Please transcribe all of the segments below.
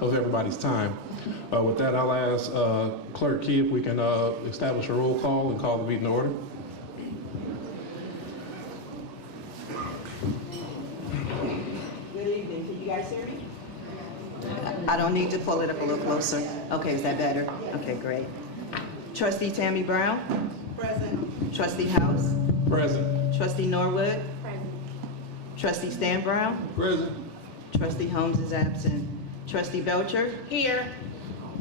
of everybody's time. With that, I'll ask Clerk Key if we can establish a roll call and call the meeting to order. Good evening. Can you guys hear me? I don't need to pull it up a little closer. Okay, is that better? Okay, great. Trustee Tammy Brown? Present. Trustee House? Present. Trustee Norwood? Present. Trustee Stan Brown? Present. Trustee Holmes is absent. Trustee Belcher? Here.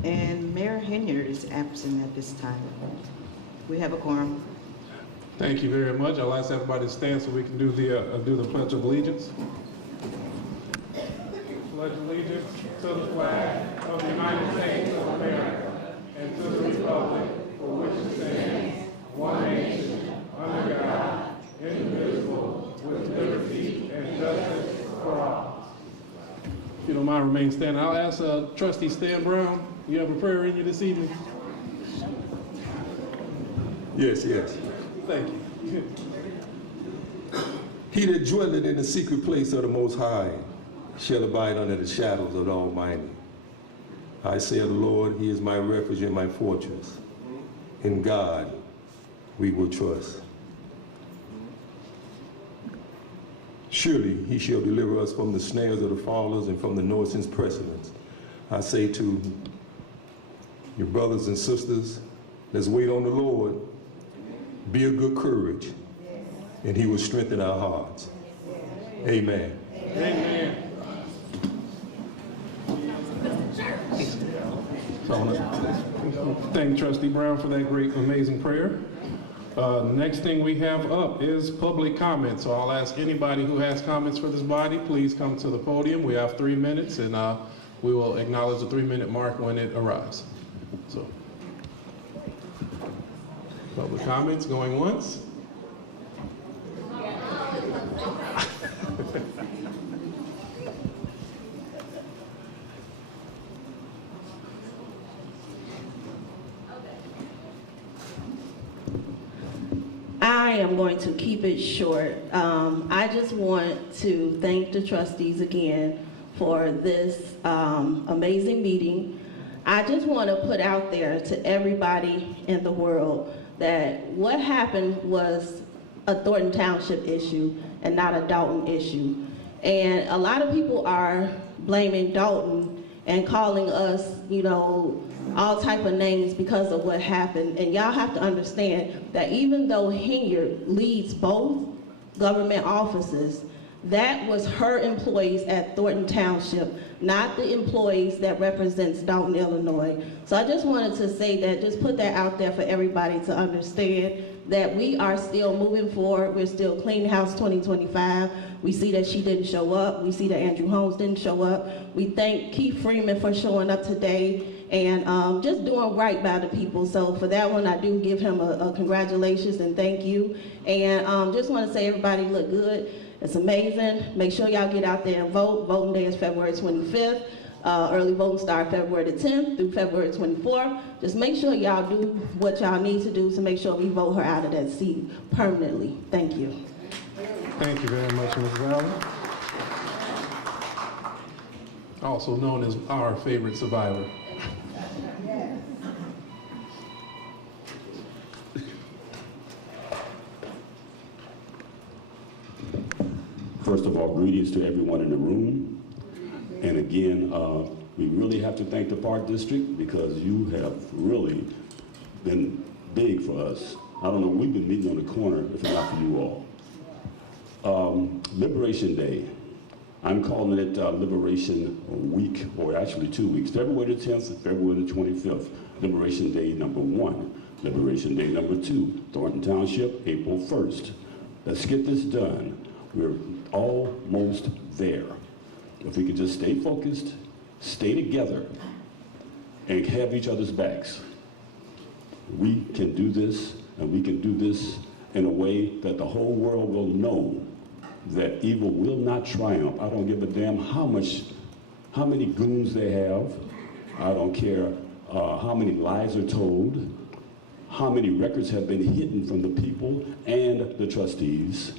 And Mayor Henyard is absent at this time. We have a quorum. Thank you very much. I'll ask everybody to stand so we can do the Pledge of Allegiance. Pledge allegiance to the flag of the United States of America and to the republic for which it stands, one nation, under God, indivisible, with liberty and justice for all. If you don't mind, remain standing. I'll ask Trustee Stan Brown, you have a prayer in you this evening? Yes. Thank you. He that dwelleth in the secret place of the Most High shall abide under the shadows of the Almighty. I say of the Lord, He is my refuge and my fortress. In God we will trust. Surely He shall deliver us from the snares of the fowlers and from the noisome pestilence. I say to your brothers and sisters, let's wait on the Lord. Be of good courage, and He will strengthen our hearts. Amen. Amen. So I want to thank Trustee Brown for that great, amazing prayer. Next thing we have up is public comment. So I'll ask anybody who has comments for this body, please come to the podium. We have 3 minutes, and we will acknowledge the 3-minute mark when it arrives. So, public comments going once. I am going to keep it short. I just want to thank the trustees again for this amazing meeting. I just want to put out there to everybody in the world that what happened was a Dolton Township issue and not a Dolton issue. And a lot of people are blaming Dolton and calling us, all type of names because of what happened. And y'all have to understand that even though Henyard leads both government offices, that was her employees at Dolton Township, not the employees that represents Dolton, Illinois. So I just wanted to say that, just put that out there for everybody to understand that we are still moving forward. We're still Clean House 2025. We see that she didn't show up. We see that Andrew Holmes didn't show up. We thank Keith Freeman for showing up today and just doing right by the people. So for that one, I do give him a congratulations and thank you. And just want to say everybody look good. It's amazing. Make sure y'all get out there and vote. Voting day is February 25th. Early voting start February the 10th through February 24th. Just make sure y'all do what y'all need to do to make sure we vote her out of that seat permanently. Thank you. Thank you very much, Ms. Valley. Also known as our favorite survivor. First of all, greetings to everyone in the room. And again, we really have to thank the Park District because you have really been big for us. I don't know, we've been meeting on the corner if not for you all. Liberation Day. I'm calling it Liberation Week, or actually 2 weeks. February the 10th and February the 25th. Liberation Day number 1. Liberation Day number 2. Dolton Township, April 1st. Let's get this done. We're almost there. If we could just stay focused, stay together, and have each other's backs, we can do this, and we can do this in a way that the whole world will know that evil will not triumph. I don't give a damn how many goons they have. I don't care how many lies are told, how many records have been hidden from the people and the trustees.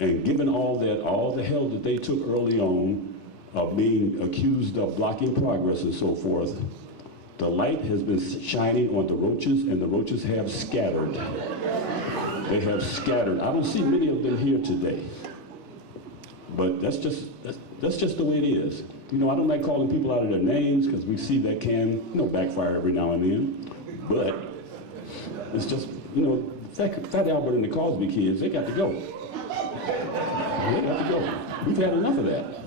And given all that, all the hell that they took early on, of being accused of blocking progress and so forth, the light has been shining on the roaches, and the roaches have scattered. They have scattered. I don't see many of them here today, but that's just the way it is. You know, I don't like calling people out of their names because we see that can, you know, backfire every now and then. But it's just, you know, Fat Albert and the Cosby kids, they got to go. They got to go. We've had enough of that.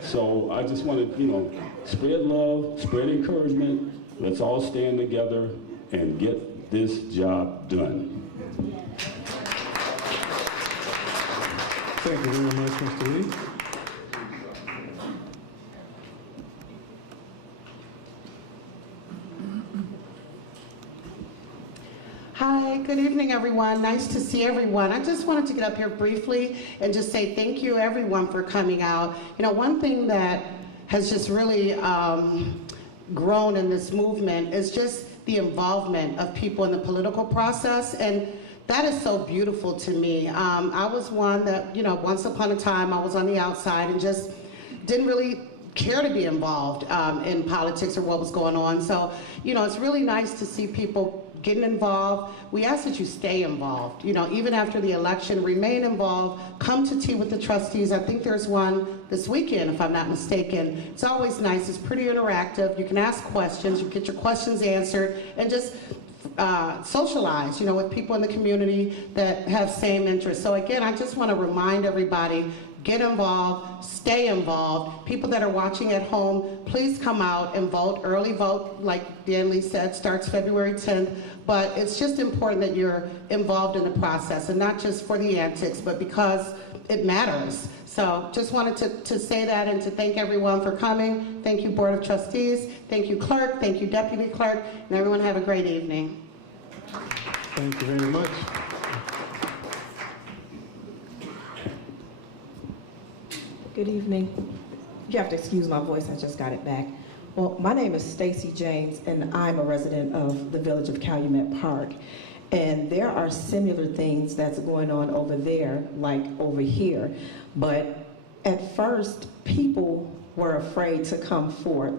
So I just want to, you know, spread love, spread encouragement. Let's all stand together and get this job done. Thank you very much, Mr. Lee. Hi, good evening, everyone. Nice to see everyone. I just wanted to get up here briefly and just say thank you, everyone, for coming out. You know, one thing that has just really grown in this movement is just the involvement of people in the political process, and that is so beautiful to me. I was one that, you know, once upon a time I was on the outside and just didn't really care to be involved in politics or what was going on. So, you know, it's really nice to see people getting involved. We ask that you stay involved. You know, even after the election, remain involved. Come to tea with the trustees. I think there's one this weekend, if I'm not mistaken. It's always nice. It's pretty interactive. You can ask questions. You get your questions answered, and just socialize, you know, with people in the community that have same interests. So again, I just want to remind everybody, get involved, stay involved. People that are watching at home, please come out and vote. Early vote, like Dan Lee said, starts February 10th. But it's just important that you're involved in the process, and not just for the antics, but because it matters. So just wanted to say that and to thank everyone for coming. Thank you, Board of Trustees. Thank you, Clerk. Thank you, Deputy Clerk. And everyone have a great evening. Thank you very much. Good evening. You have to excuse my voice, I just got it back. Well, my name is Stacy James, and I'm a resident of the village of Calumet Park. And there are similar things that's going on over there, like over here. But at first, people were afraid to come forth.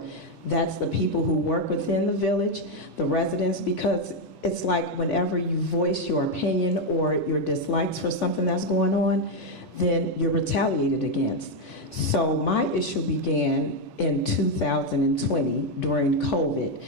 That's the people who work within the village, the residents, because it's like whenever you voice your opinion or your dislikes for something that's going on, then you're retaliated against. So my issue began in 2020 during COVID.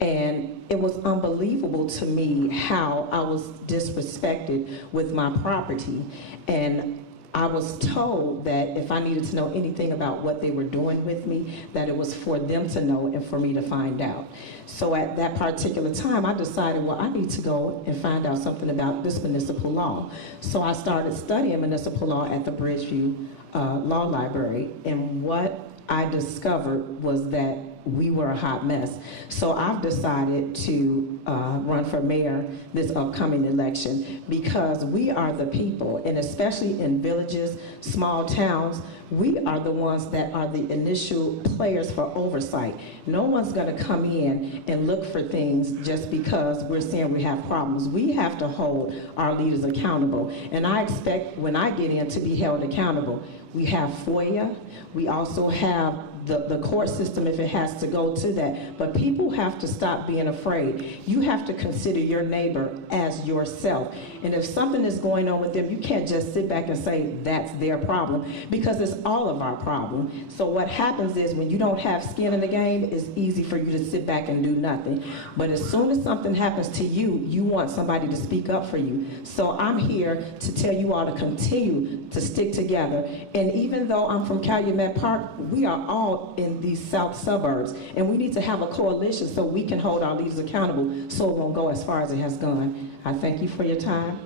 And it was unbelievable to me how I was disrespected with my property. And I was told that if I needed to know anything about what they were doing with me, that it was for them to know and for me to find out. So at that particular time, I decided, well, I need to go and find out something about this municipal law. So I started studying municipal law at the Bridgeview Law Library, and what I discovered was that we were a hot mess. So I've decided to run for mayor this upcoming election, because we are the people, and especially in villages, small towns, we are the ones that are the initial players for oversight. No one's gonna come in and look for things just because we're saying we have problems. We have to hold our leaders accountable. And I expect when I get in to be held accountable. We have FOIA, we also have the court system if it has to go to that. But people have to stop being afraid. You have to consider your neighbor as yourself. And if something is going on with them, you can't just sit back and say that's their problem, because it's all of our problem. So what happens is when you don't have skin in the game, it's easy for you to sit back and do nothing. But as soon as something happens to you, you want somebody to speak up for you. So I'm here to tell you all to continue to stick together. And even though I'm from Calumet Park, we are all in these south suburbs, and we need to have a coalition so we can hold our leaders accountable so it won't go as far as it has gone. I thank you for your time.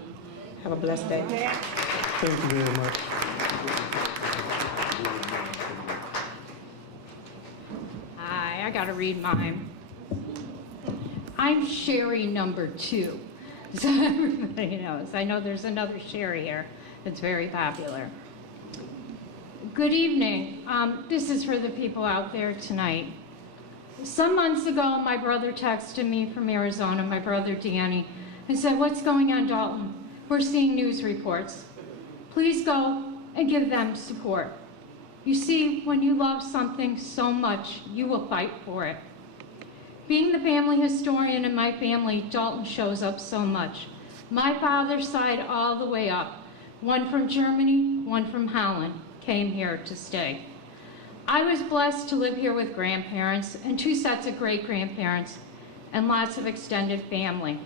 Have a blessed day. Thank you very much. Hi, I gotta read mine. I'm Sherry number 2, so everybody knows. I know there's another Sherry here that's very popular. Good evening. This is for the people out there tonight. Some months ago, my brother texted me from Arizona, my brother Danny, and said, "What's going on, Dolton? We're seeing news reports. Please go and give them support." You see, when you love something so much, you will fight for it. Being the family historian in my family, Dolton shows up so much. My father's side all the way up, one from Germany, one from Holland, came here to stay. I was blessed to live here with grandparents and 2 sets of great-grandparents and lots of extended family.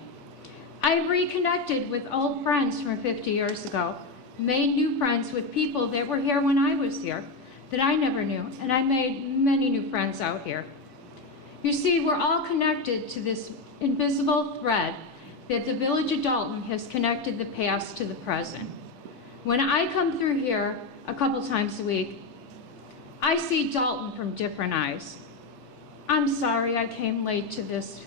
I reconnected with old friends from 50 years ago, made new friends with people that were here when I was here, that I never knew, and I made many new friends out here. You see, we're all connected to this invisible thread that the village of Dolton has connected the past to the present. When I come through here a couple times a week, I see Dolton from different eyes. I'm sorry I came late to this.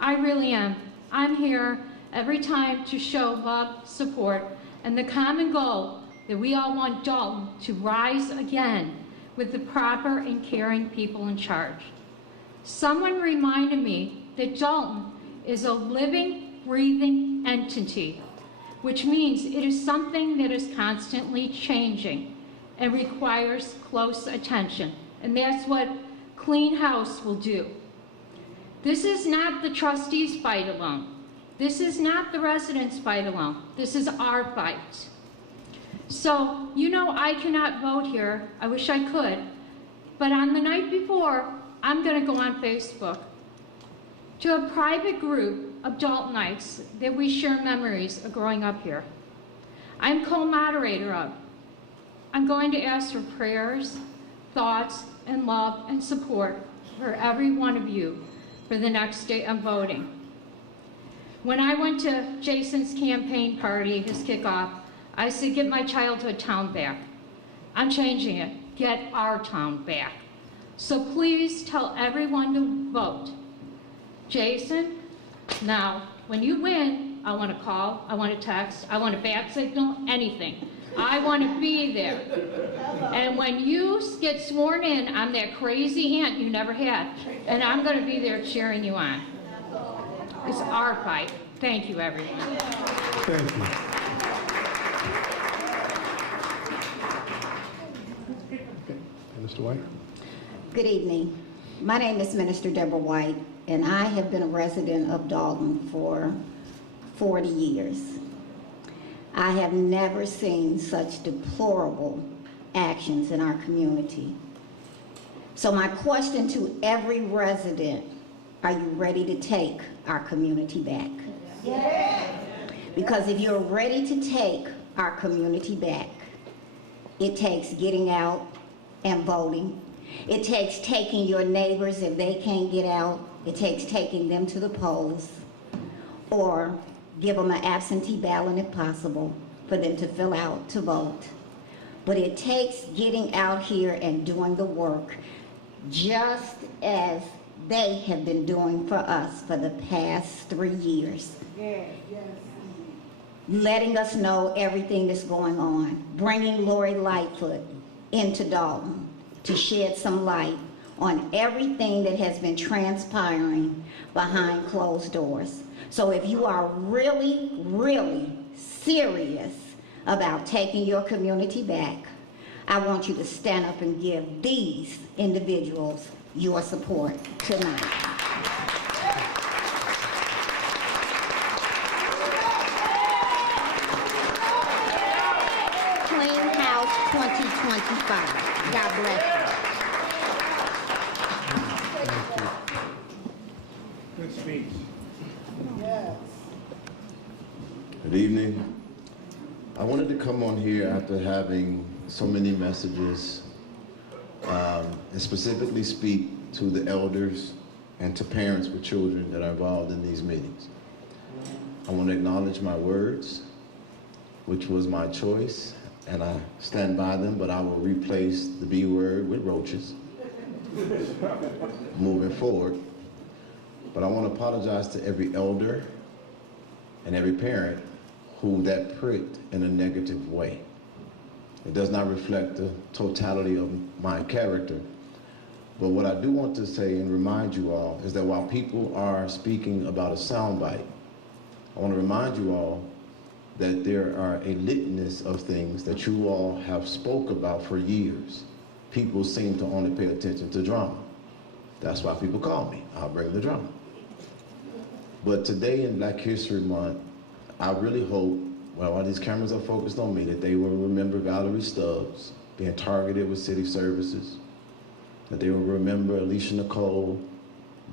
I really am. I'm here every time to show love, support, and the common goal that we all want Dolton to rise again with the proper and caring people in charge. Someone reminded me that Dolton is a living, breathing entity, which means it is something that is constantly changing and requires close attention. And that's what Clean House will do. This is not the trustees' fight alone. This is not the residents' fight alone. This is our fight. So, you know I cannot vote here. I wish I could. But on the night before, I'm going to go on Facebook to a private group of Doltonites that we share memories of growing up here. I'm co-moderator of. I'm going to ask for prayers, thoughts, and love and support for every one of you for the next day of voting. When I went to Jason's campaign party, his kickoff, I said, get my childhood town back. I'm changing it. Get our town back. So please tell everyone to vote. Jason, now, when you win, I want to call, I want to text, I want a bat signal, anything. I want to be there. And when you get sworn in, I'm that crazy aunt you never had, and I'm going to be there cheering you on. It's our fight. Thank you, everyone. Thank you. Mr. White. Good evening. My name is Minister Deborah White, and I have been a resident of Dolton for 40 years. I have never seen such deplorable actions in our community. So my question to every resident, are you ready to take our community back? Yes. Because if you're ready to take our community back, it takes getting out and voting. It takes taking your neighbors if they can't get out. It takes taking them to the polls, or give them an absentee ballot if possible for them to fill out to vote. But it takes getting out here and doing the work just as they have been doing for us for the past 3 years. Yes. Letting us know everything that's going on, bringing Lori Lightfoot into Dolton to shed some light on everything that has been transpiring behind closed doors. So if you are really, really serious about taking your community back, I want you to stand up and give these individuals your support tonight. Clean House 2025. God bless you. Good speech. Good evening. I wanted to come on here after having so many messages and specifically speak to the elders and to parents with children that are involved in these meetings. I want to acknowledge my words, which was my choice, and I stand by them, but I will replace the B word with roaches moving forward. But I want to apologize to every elder and every parent who that pricked in a negative way. It does not reflect the totality of my character. But what I do want to say and remind you all is that while people are speaking about a soundbite, I want to remind you all that there are a litany of things that you all have spoke about for years people seem to only pay attention to drama. That's why people call me. I'll bring the drama. But today in Black History Month, I really hope, while these cameras are focused on me, that they will remember Valerie Stubbs being targeted with city services, that they will remember Alicia Nicole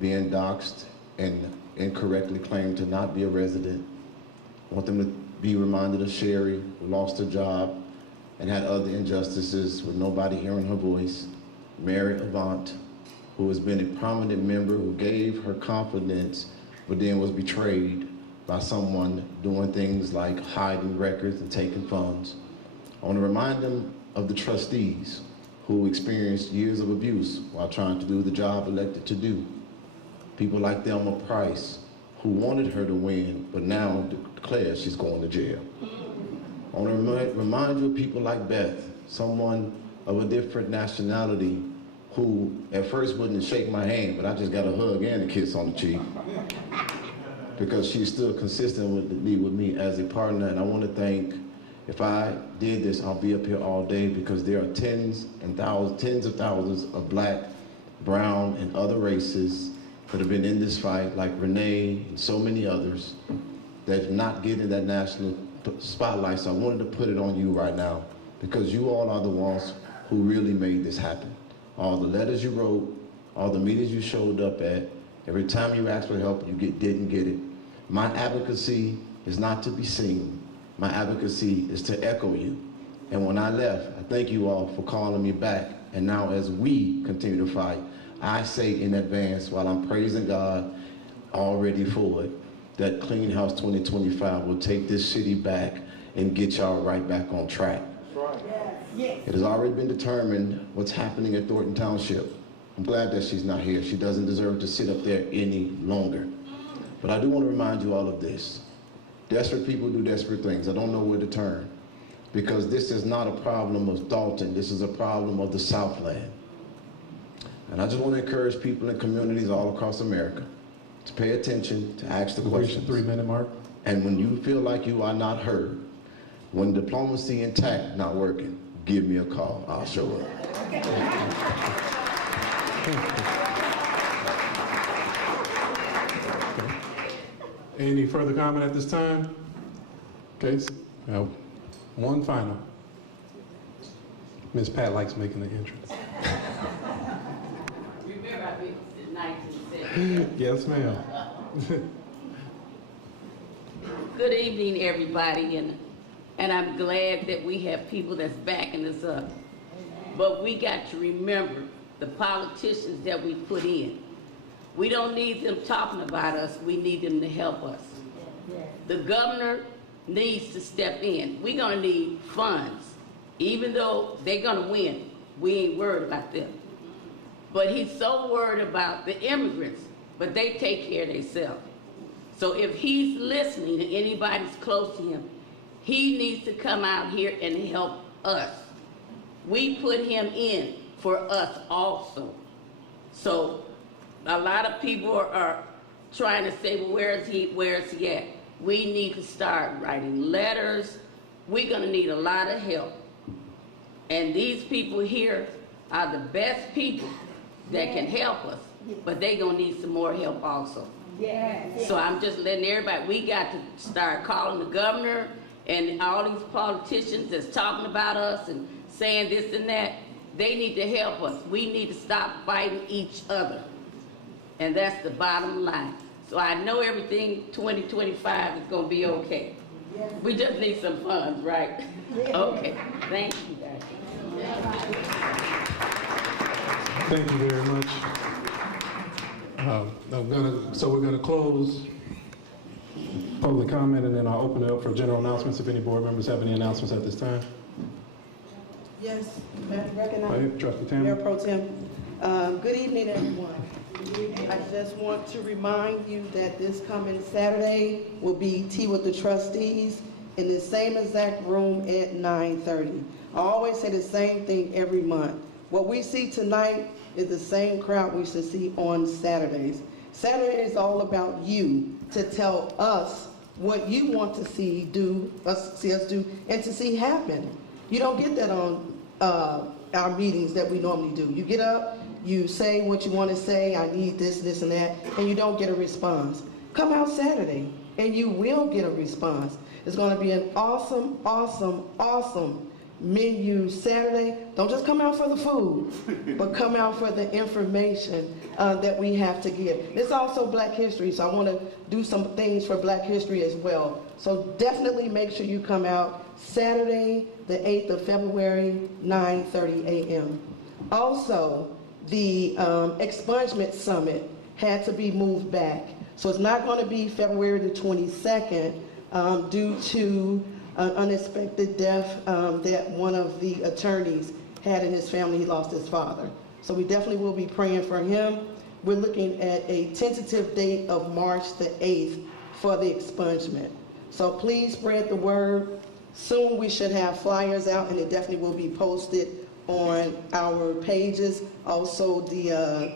being doxxed and incorrectly claimed to not be a resident. I want them to be reminded of Sherry, who lost her job and had other injustices with nobody hearing her voice. Mary Avant, who has been a prominent member who gave her confidence but then was betrayed by someone doing things like hiding records and taking funds. I want to remind them of the trustees who experienced years of abuse while trying to do the job elected to do. People like Thelma Price, who wanted her to win, but now declares she's going to jail. I want to remind you of people like Beth, someone of a different nationality who at first wouldn't shake my hand, but I just got a hug and a kiss on the cheek because she's still consistent with me as a partner. And I want to thank, if I did this, I'll be up here all day because there are tens of thousands of black, brown, and other races that have been in this fight, like Renee and so many others, that not getting that national spotlight. So I wanted to put it on you right now because you all are the ones who really made this happen. All the letters you wrote, all the meetings you showed up at, every time you asked for help, you didn't get it. My advocacy is not to be seen. My advocacy is to echo you. And when I left, I thank you all for calling me back. And now as we continue to fight, I say in advance, while I'm praising God already for it, that Clean House 2025 will take this city back and get y'all right back on track. Yes. It has already been determined what's happening at Dolton Township. I'm glad that she's not here. She doesn't deserve to sit up there any longer. But I do want to remind you all of this. Desperate people do desperate things. I don't know where to turn because this is not a problem of Dolton. This is a problem of the Southland. And I just want to encourage people in communities all across America to pay attention, to ask the questions. 3-minute mark. And when you feel like you are not heard, when diplomacy and tact not working, give me a call. I'll show up. Any further comment at this time? Okay, now one final. Ms. Pat likes making the entrance. Remember, I've been since 1970. Yes, ma'am. Good evening, everybody, and I'm glad that we have people that's backing us up. But we got to remember the politicians that we put in. We don't need them talking about us, we need them to help us. The governor needs to step in. We're gonna need funds. Even though they're gonna win, we ain't worried about them. But he's so worried about the immigrants, but they take care of themselves. So if he's listening to anybody's close to him, he needs to come out here and help us. We put him in for us also. So a lot of people are trying to say, well, where is he at? We need to start writing letters. We're gonna need a lot of help. And these people here are the best people that can help us, but they gonna need some more help also. So I'm just letting everybody, we got to start calling the governor and all these politicians that's talking about us and saying this and that. They need to help us. We need to stop fighting each other. And that's the bottom line. So I know everything 2025 is gonna be okay. We just need some funds, right? Okay, thank you guys. Thank you very much. So we're gonna close public comment and then I'll open it up for general announcements if any board members have any announcements at this time. Yes, may I Go recognize ahead, Trustee Tammy. Mayor Pro Tem. Good evening, everyone. I just want to remind you that this coming Saturday will be Tea with the Trustees in the same exact room at 9:30. I always say the same thing every month. What we see tonight is the same crowd we should see on Saturdays. Saturday is all about you to tell us what you want to see us do, and to see happen. You don't get that on our meetings that we normally do. You get up, you say what you want to say, I need this, this, and that, and you don't get a response. Come out Saturday, and you will get a response. It's going to be an awesome, awesome, awesome menu Saturday. Don't just come out for the food, but come out for the information that we have to give. It's also Black History, so I want to do some things for Black History as well. So definitely make sure you come out Saturday, the 8th of February, 9:30 a.m. Also, the expungement summit had to be moved back. So it's not going to be February the 22nd due to an unexpected death that one of the attorneys had in his family. He lost his father. So we definitely will be praying for him. We're looking at a tentative date of March the 8th for the expungement. So please spread the word. Soon we should have flyers out, and it definitely will be posted on our pages, also the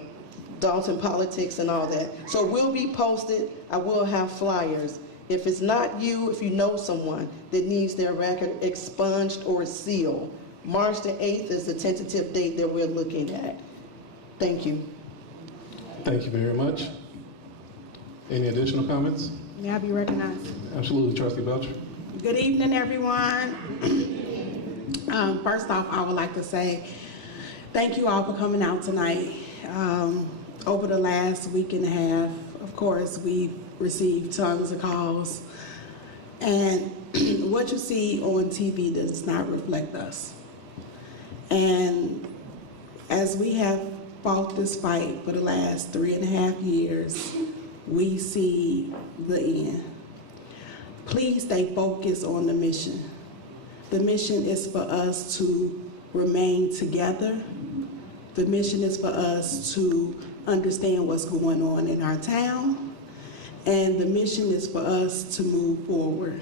Dolton politics and all that. So it will be posted. I will have flyers. If it's not you, if you know someone that needs their record expunged or sealed, March the 8th is the tentative date that we're looking at. Thank you. Thank you very much. Any additional comments? May I be recognized? Absolutely, Trustee Belcher. Good evening, everyone. First off, I would like to say thank you all for coming out tonight. Over the last week and a half, of course, we've received tons of calls, and what you see on TV does not reflect us. And as we have fought this fight for the last 3.5 years, we see the end. Please stay focused on the mission. The mission is for us to remain together. The mission is for us to understand what's going on in our town. And the mission is for us to move forward.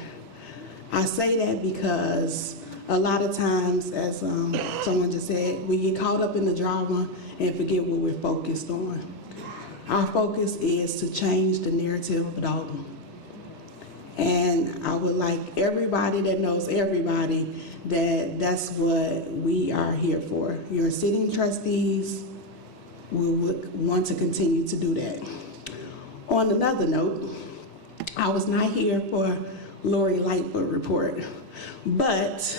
I say that because a lot of times, as someone just said, we get caught up in the drama and forget what we're focused on. Our focus is to change the narrative of Dolton. And I would like everybody that knows everybody that that's what we are here for. Your sitting trustees will want to continue to do that. On another note, I was not here for Lori Lightfoot report, but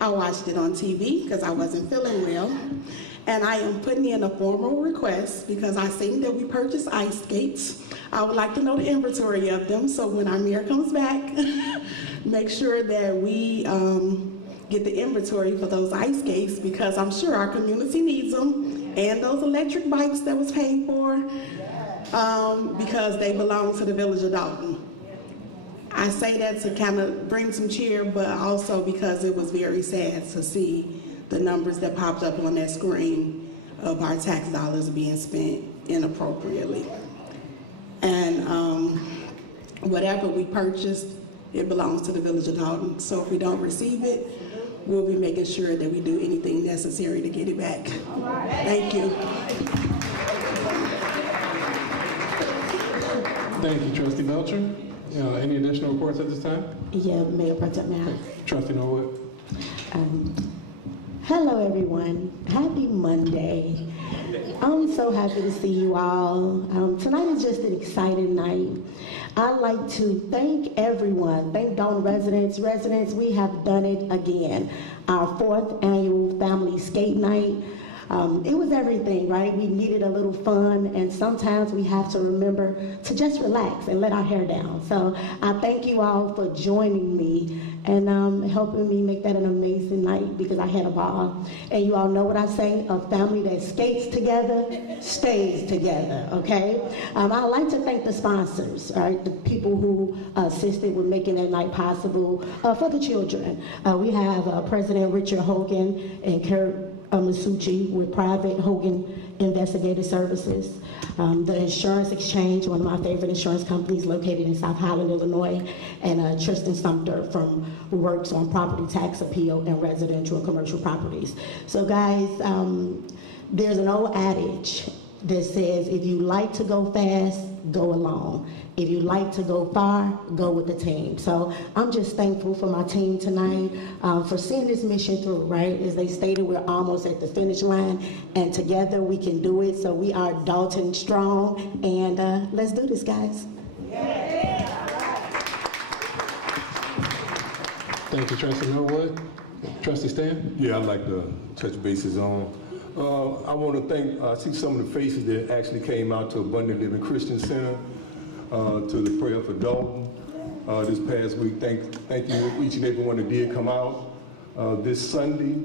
I watched it on TV because I wasn't feeling well. And I am putting in a formal request because I seen that we purchased ice skates. I would like to know the inventory of them, so when our mayor comes back, make sure that we get the inventory for those ice skates, because I'm sure our community needs them, and those electric bikes that was paid for, because they belong to the village of Dolton. I say that to kind of bring some cheer, but also because it was very sad to see the numbers that popped up on that screen of our tax dollars being spent inappropriately. And whatever we purchased, it belongs to the village of Dolton. So if we don't receive it, we'll be making sure that we do anything necessary to get it back. Thank you. Thank you, Trustee Belcher. Any additional reports at this time? Yeah, Mayor Pro Tem. Trustee Norwood. Hello, everyone. Happy Monday. I'm so happy to see you all. Tonight is just an exciting night. I'd like to thank everyone. Thank Dolton residents. Residents, we have done it again. Our 4th annual family skate night. It was everything, right? We needed a little fun, and sometimes we have to remember to just relax and let our hair down. So I thank you all for joining me and helping me make that an amazing night, because I had a ball. And you all know what I say, a family that skates together stays together, okay? I'd like to thank the sponsors, all right? The people who assisted with making that night possible for the children. We have President Richard Hogan and Kurt Masucci with Private Hogan Investigative Services. The Insurance Exchange, one of my favorite insurance companies located in South Highland, Illinois, and Tristan Sumter who works on property tax appeal and residential and commercial properties. So guys, there's an old adage, that says if you like to go fast, go alone. If you like to go far, go with the team. So I'm just thankful for my team tonight, for seeing this mission through, right? As they stated, we're almost at the finish line, and together we can do it. So we are Dolton strong, and let's do this, guys. Thank you, Trustee Millwood. Trustee Stan? Yeah, I'd like to touch bases on. I want to thank, I see some of the faces that actually came out to Abundant Living Christian Center, to the prayer for Dolton this past week. Thank you each and every one that did come out. This Sunday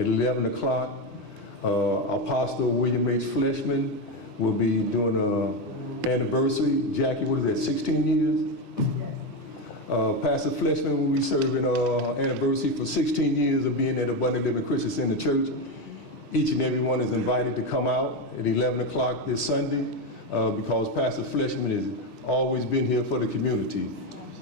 at 11 o'clock, Apostle William H. Fleshman will be doing an anniversary. Jackie, what is that, 16 years? Pastor Fleshman will be serving anniversary for 16 years of being at Abundant Living Christian Center Church. Each and every one is invited to come out at 11 o'clock this Sunday because Pastor Fleshman has always been here for the community.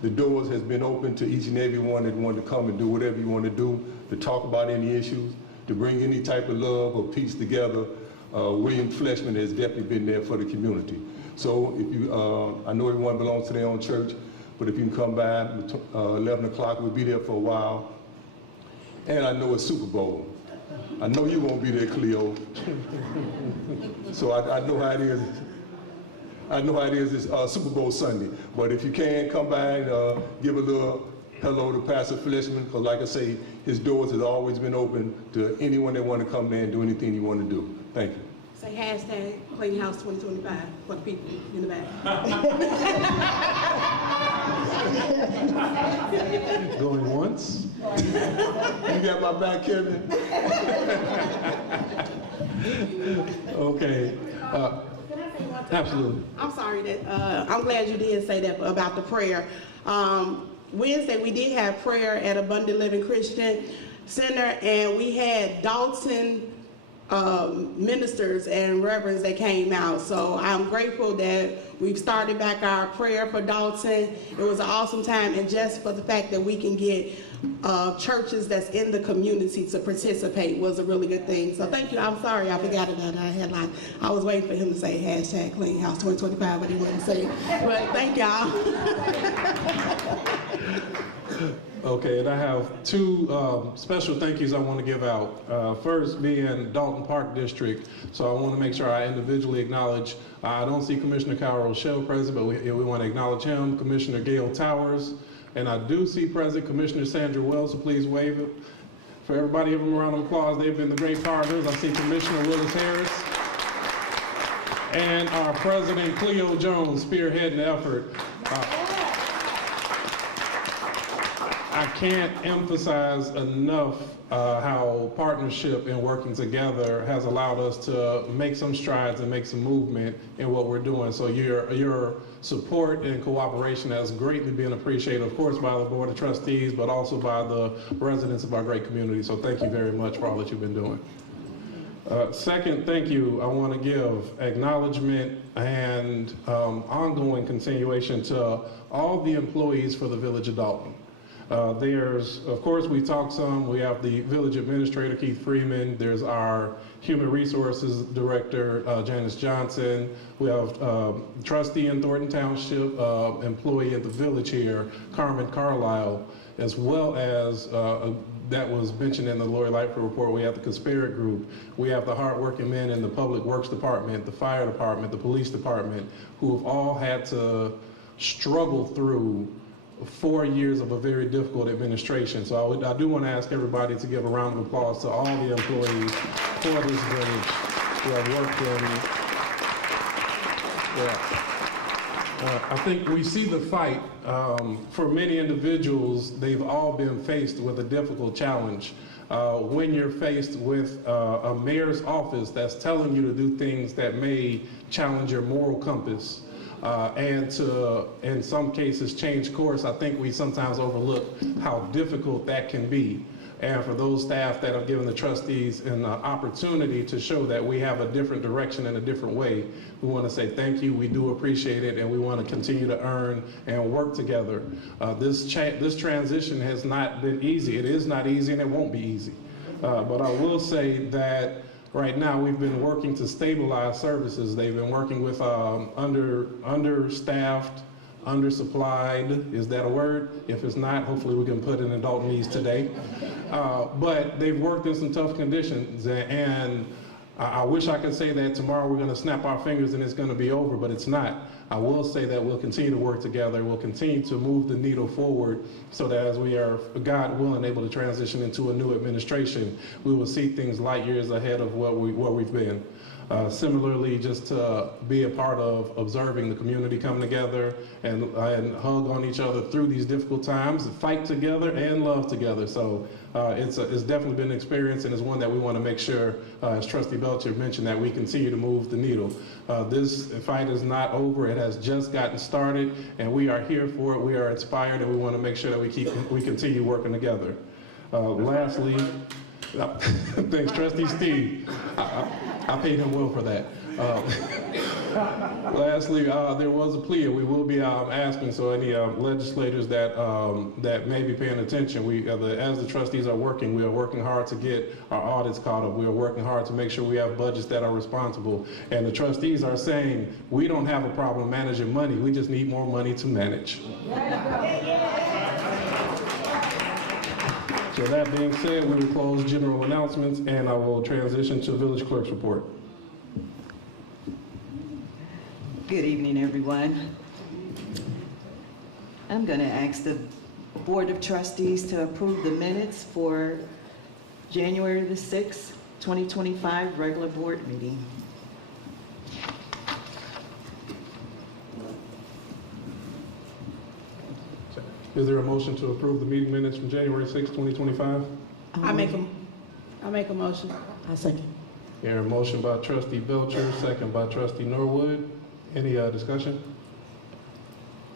The doors has been open to each and every one that wanted to come and do whatever you want to do, to talk about any issues, to bring any type of love or peace together. William Fleshman has definitely been there for the community. So if you, I know everyone belongs to their own church, but if you can come by 11 o'clock, we'll be there for a while. And I know it's Super Bowl. I know you won't be there, Cleo. So I know how it is. I know how it is this Super Bowl Sunday. But if you can, come by and give a little hello to Pastor Fleshman, because like I say, his doors have always been open to anyone that want to come there and do anything you want to do. Thank you. Say hashtag Clean House 2025 for the people in the back. Going once? You got my back, Kevin? Okay. Absolutely. I'm sorry that, I'm glad you did say that about the prayer. Wednesday, we did have prayer at Abundant Living Christian Center, and we had Dolton ministers and reverends that came out. So I'm grateful that we've started back our prayer for Dolton. It was an awesome time, and just for the fact that we can get churches that's in the community to participate was a really good thing. So thank you. I'm sorry I forgot about that. I was waiting for him to say hashtag Clean House 2025, but he wouldn't say it. But thank y'all. Okay, and I have two special thank yous I want to give out. First being Dolton Park District, so I want to make sure I individually acknowledge, I don't see Commissioner Kyle Rochelle present, but we want to acknowledge him, Commissioner Gail Towers, and I do see present Commissioner Sandra Wells, so please wave it. For everybody, give them a round of applause. They've been the great partners. I see Commissioner Willis Harris, and our President Cleo Jones spearheading the effort. I can't emphasize enough how partnership and working together has allowed us to make some strides and make some movement in what we're doing. So your support and cooperation has greatly been appreciated, of course, by the Board of Trustees, but also by the residents of our great community. So thank you very much for all that you've been doing. Second, thank you. I want to give acknowledgement and ongoing continuation to all the employees for the Village of Dolton. There's, of course, we talked some. We have the village administrator, Keith Freeman. There's our human resources director, Janice Johnson. We have trustee in Thornton Township, employee at the village here, Carmen Carlisle, as well as that was mentioned in the Lori Lightfoot report. We have the Conspirit Group. We have the hardworking men in the Public Works Department, the Fire Department, the Police Department, who have all had to struggle through 4 years of a very difficult administration. So I do want to ask everybody to give a round of applause to all the employees for this village who have worked in. I think we see the fight. For many individuals, they've all been faced with a difficult challenge. When you're faced with a mayor's office that's telling you to do things that may challenge your moral compass, and to, in some cases, change course, I think we sometimes overlook how difficult that can be. And for those staff that have given the trustees an opportunity to show that we have a different direction and a different way, we want to say thank you. We do appreciate it, and we want to continue to earn and work together. This transition has not been easy. It is not easy, and it won't be easy. But I will say that Right now, we've been working to stabilize services. They've been working with understaffed, undersupplied, is that a word? If it's not, hopefully we can put it in Doltonese today. But they've worked in some tough conditions, and I wish I could say that tomorrow we're going to snap our fingers and it's going to be over, but it's not. I will say that we'll continue to work together. We'll continue to move the needle forward so that as we are, God willing, able to transition into a new administration, we will see things light years ahead of where we've been. Similarly, just to be a part of observing the community come together and hug on each other through these difficult times, fight together and love together. So it's definitely been an experience, and it's one that we want to make sure, as Trustee Belcher mentioned, that we continue to move the needle. This fight is not over. It has just gotten started, and we are here for it. We are inspired, and we want to make sure that we continue working together. Lastly, thanks, Trustee Steve. I paid him well for that. Lastly, there was a plea. We will be asking, so any legislators that may be paying attention, as the trustees are working, we are working hard to get our audits caught up. We are working hard to make sure we have budgets that are responsible. And the trustees are saying, we don't have a problem managing money. We just need more money to manage. So that being said, we will close general announcements, and I will transition to Village Clerk's report. Good evening, everyone. I'm going to ask the Board of Trustees to approve the minutes for January the 6th, 2025 regular board meeting. Is there a motion to approve the meeting minutes from January 6, 2025? I make a motion. I second. Here, a motion by Trustee Belcher, second by Trustee Norwood. Any discussion?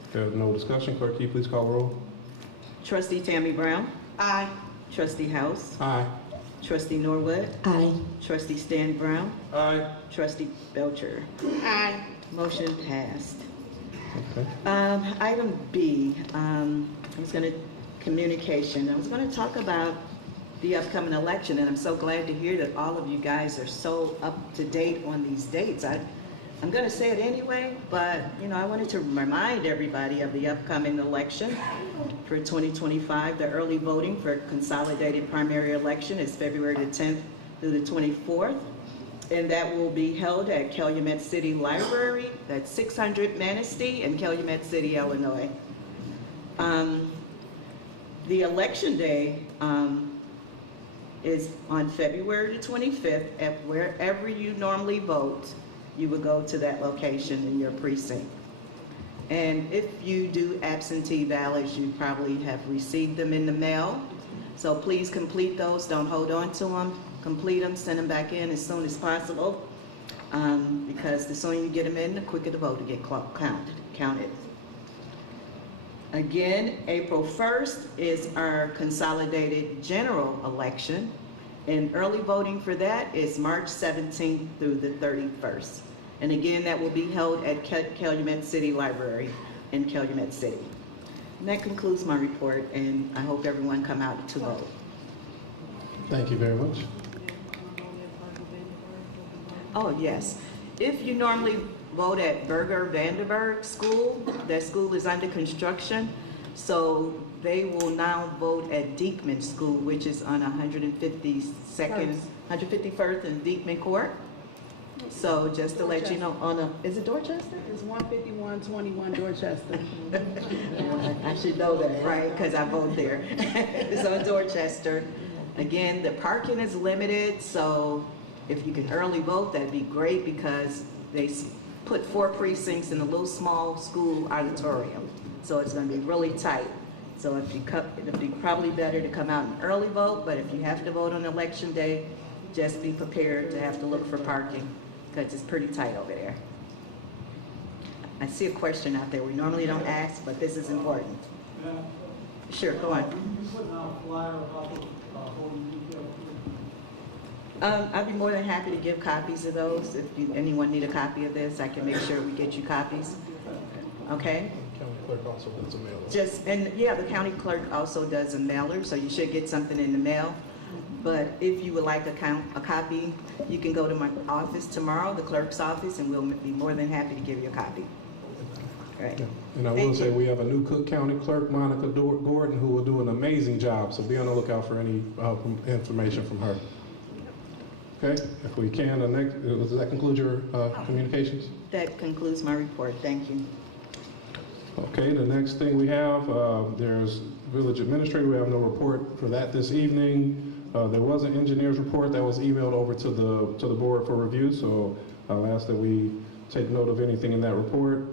If there's no discussion, Clerk, can you please call the roll? Trustee Tammy Brown. Aye. Trustee House. Aye. Trustee Norwood. Aye. Trustee Stan Brown. Aye. Trustee Belcher. Aye. Motion passed. Okay. Item B, communication. I was going to talk about the upcoming election, and I'm so glad to hear that all of you guys are so up to date on these dates. I'm going to say it anyway, but I wanted to remind everybody of the upcoming election for 2025. The early voting for consolidated primary election is February the 10th through the 24th. And that will be held at Calumet City Library, that's 600 Manistee in Calumet City, Illinois. The election day is on February the 25th. At wherever you normally vote, you would go to that location in your precinct. And if you do absentee ballots, you probably have received them in the mail. So please complete those, don't hold on to them. Complete them, send them back in as soon as possible, because the sooner you get them in, the quicker the vote will get counted. Again, April 1st is our consolidated general election, and early voting for that is March 17th through the 31st. And again, that will be held at Calumet City Library in Calumet City. And that concludes my report, and I hope everyone come out to vote. Thank you very much. Oh, yes. If you normally vote at Berger Vanderburg School, that school is under construction, so they will now vote at Diekman School, which is on 151st and Diekman Court. So just to let you know, is it Dorchester? It's 15121 Dorchester. I should know that, right? Because I vote there. It's on Dorchester. Again, the parking is limited, so if you can early vote, that'd be great, because they put 4 precincts in a little small school auditorium. So it's going to be really tight. So it'd be probably better to come out and early vote, but if you have to vote on election day, just be prepared to have to look for parking, because it's pretty tight over there. I see a question out there. We normally don't ask, but this is important. Sure, go on. I'd be more than happy to give copies of those. If anyone need a copy of this, I can make sure we get you copies. Okay? County clerk also does a mailer. The county clerk also does a mailer, so you should get something in the mail. But if you would like a copy, you can go to my office tomorrow, the clerk's office, and we'll be more than happy to give you a copy. All right. Yeah. And I will say we have a new Cook County clerk, Monica Gordon, who will do an amazing job. So be on the lookout for any information from her. Okay, if we can, does that conclude your communications? That concludes my report. Thank you. Okay, the next thing we have, there's village administrator. We have no report for that this evening. There was an engineer's report that was emailed over to the board for review, so I'll ask that we take note of anything in that report.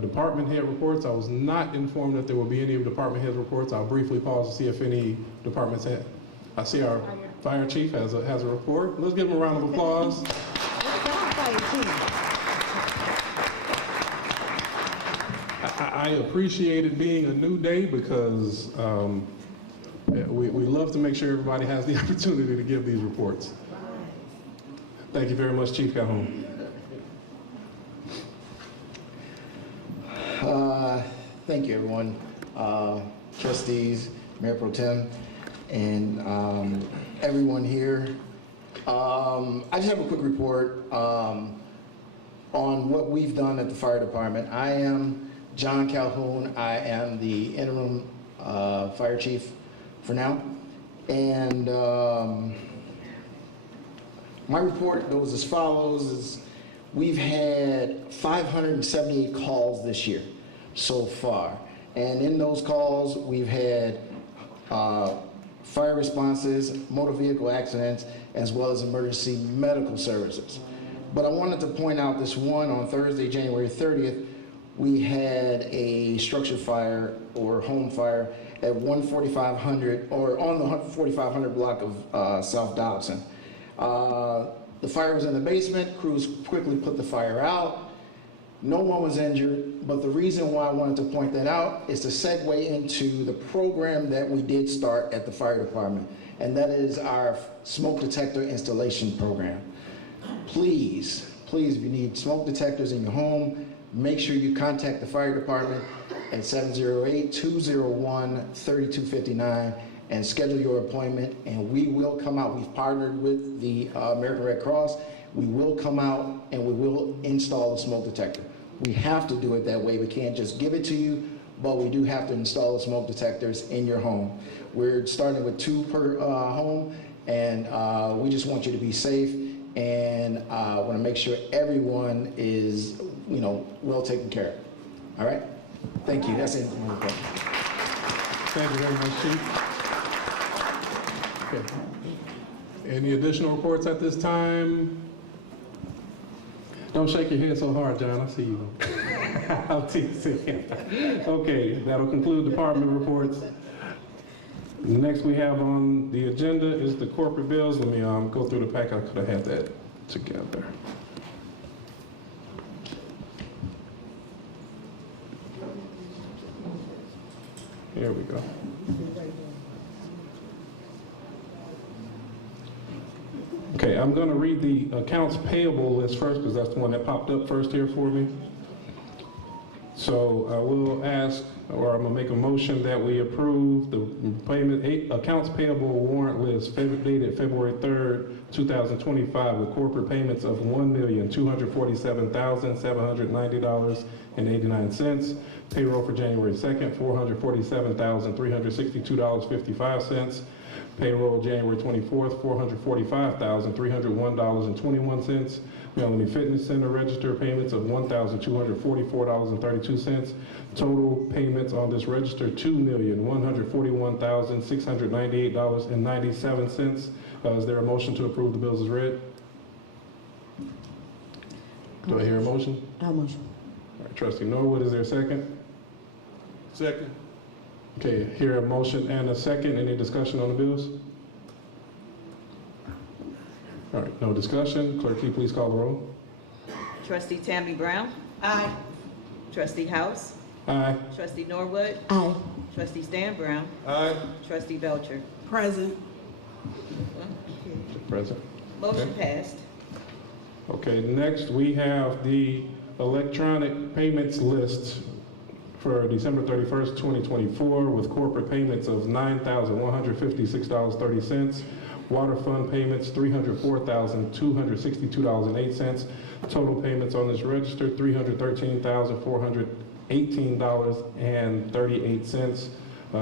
Department head reports, I was not informed that there will be any department head reports. I'll briefly pause to see if any departments had. I see our fire chief has a report. Let's give him a round of applause. I appreciate it being a new day because we love to make sure everybody has the opportunity to give these reports. Thank you very much, Chief Calhoun. Thank you, everyone. Trustees, Mayor Pro Tem, and everyone here. I just have a quick report on what we've done at the fire department. I am John Calhoun. I am the interim fire chief for now. And my report goes as follows. We've had 578 calls this year so far. And in those calls, we've had fire responses, motor vehicle accidents, as well as emergency medical services. But I wanted to point out this one on Thursday, January 30th, we had a structure fire or home fire at 14500 or on the 4500 block of South Dolton. The fire was in the basement. Crews quickly put the fire out. No one was injured, but the reason why I wanted to point that out is to segue into the program that we did start at the fire department, and that is our smoke detector installation program. Please, if you need smoke detectors in your home, make sure you contact the fire department at 708-201-3259 and schedule your appointment, and we will come out. We've partnered with the American Red Cross. We will come out and we will install a smoke detector. We have to do it that way. We can't just give it to you, but we do have to install the smoke detectors in your home. We're starting with 2 per home, and we just want you to be safe, and want to make sure everyone is, well taken care of. All right? Thank you. That's it. Thank you very much, Chief. Okay. Any additional reports at this time? Don't shake your head so hard, John. I see you. I'll tease you. Okay, that'll conclude department reports. Next we have on the agenda is the corporate bills. Let me go through the pack. I could have had that together. Here we go. Okay, I'm going to read the accounts payable list first because that's the one that popped up first here for me. So I will ask, or I'm going to make a motion that we approve the payment accounts payable warrant list dated February 3rd, 2025 with corporate payments of $1,247,790.89. Payroll for January 2nd, $447,362.55. Payroll January 24th, $445,301.21. Melanie Fitness Center register payments of $1,244.32. Total payments on this register, $2,141,698.97. Is there a motion to approve the bills as read? Do I hear a motion? I'll motion. All right, Trustee Norwood, is there a second? Second. Okay, hear a motion and a second. Any discussion on the bills? All right, no discussion. Clerk, can you please call the roll? Trustee Tammy Brown? Aye. Trustee House? Aye. Trustee Norwood? Aye. Trustee Stan Brown? Aye. Trustee Belcher? Present. Present. Motion passed. Okay, next we have the electronic payments list for December 31st, 2024 with corporate payments of $9,156.30, Water fund payments, $304,262.08. Total payments on this register, $313,418.38.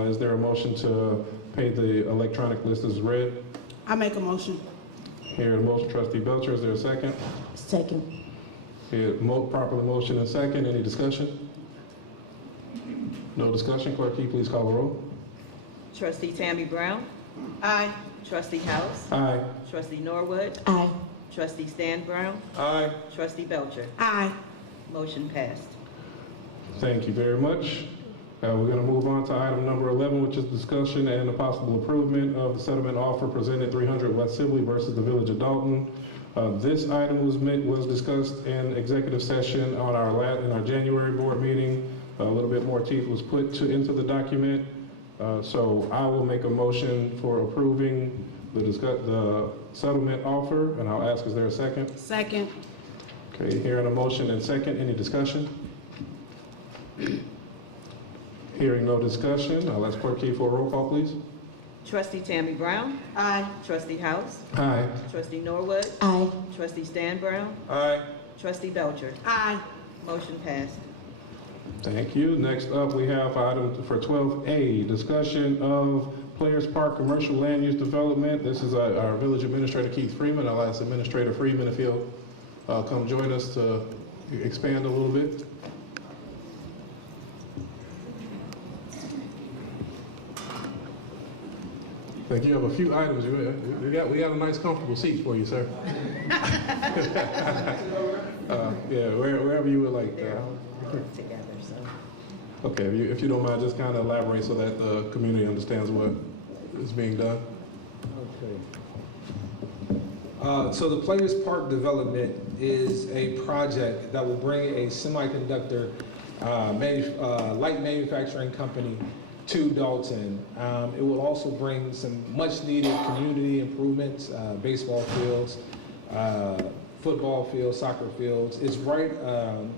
Is there a motion to pay the electronic list as read? I make a motion. Here, the motion, trustee Belcher, is there a second? Second. Here, properly motion and second, any discussion? No discussion, clerk, can you please call the roll? Trustee Tammy Brown? Aye. Trustee House? Aye. Trustee Norwood? Aye. Trustee Stan Brown? Aye. Trustee Belcher? Aye. Motion passed. Thank you very much. We're going to move on to item number 11, which is discussion and a possible improvement of the settlement offer presented 300 West Sibley versus the Village of Dolton. This item was discussed in executive session on in our January board meeting. A little bit more teeth was put into the document. So I will make a motion for approving the settlement offer, and I'll ask, is there a second? Second. Okay, hearing a motion and second, any discussion? Hearing no discussion, I'll ask Clerk Key for a roll call, please. Trustee Tammy Brown? Aye. Trustee House? Aye. Trustee Norwood? Aye. Trustee Stan Brown? Aye. Trustee Belcher? Aye. Motion passed. Thank you. Next up, we have item for 12A, discussion of Players Park Commercial Land Use Development. This is our Village Administrator, Keith Freeman. I'll ask Administrator Freeman if he'll come join us to expand a little bit. I think you have a few items. We got a nice comfortable seat for you, sir. Yeah, wherever you would like. Together, so. Okay, if you don't mind, just kind of elaborate so that the community understands what is being done. Okay. So the Players Park development is a project that will bring a semiconductor light manufacturing company to Dolton. It will also bring some much needed community improvements, baseball fields, football fields, soccer fields. It's right,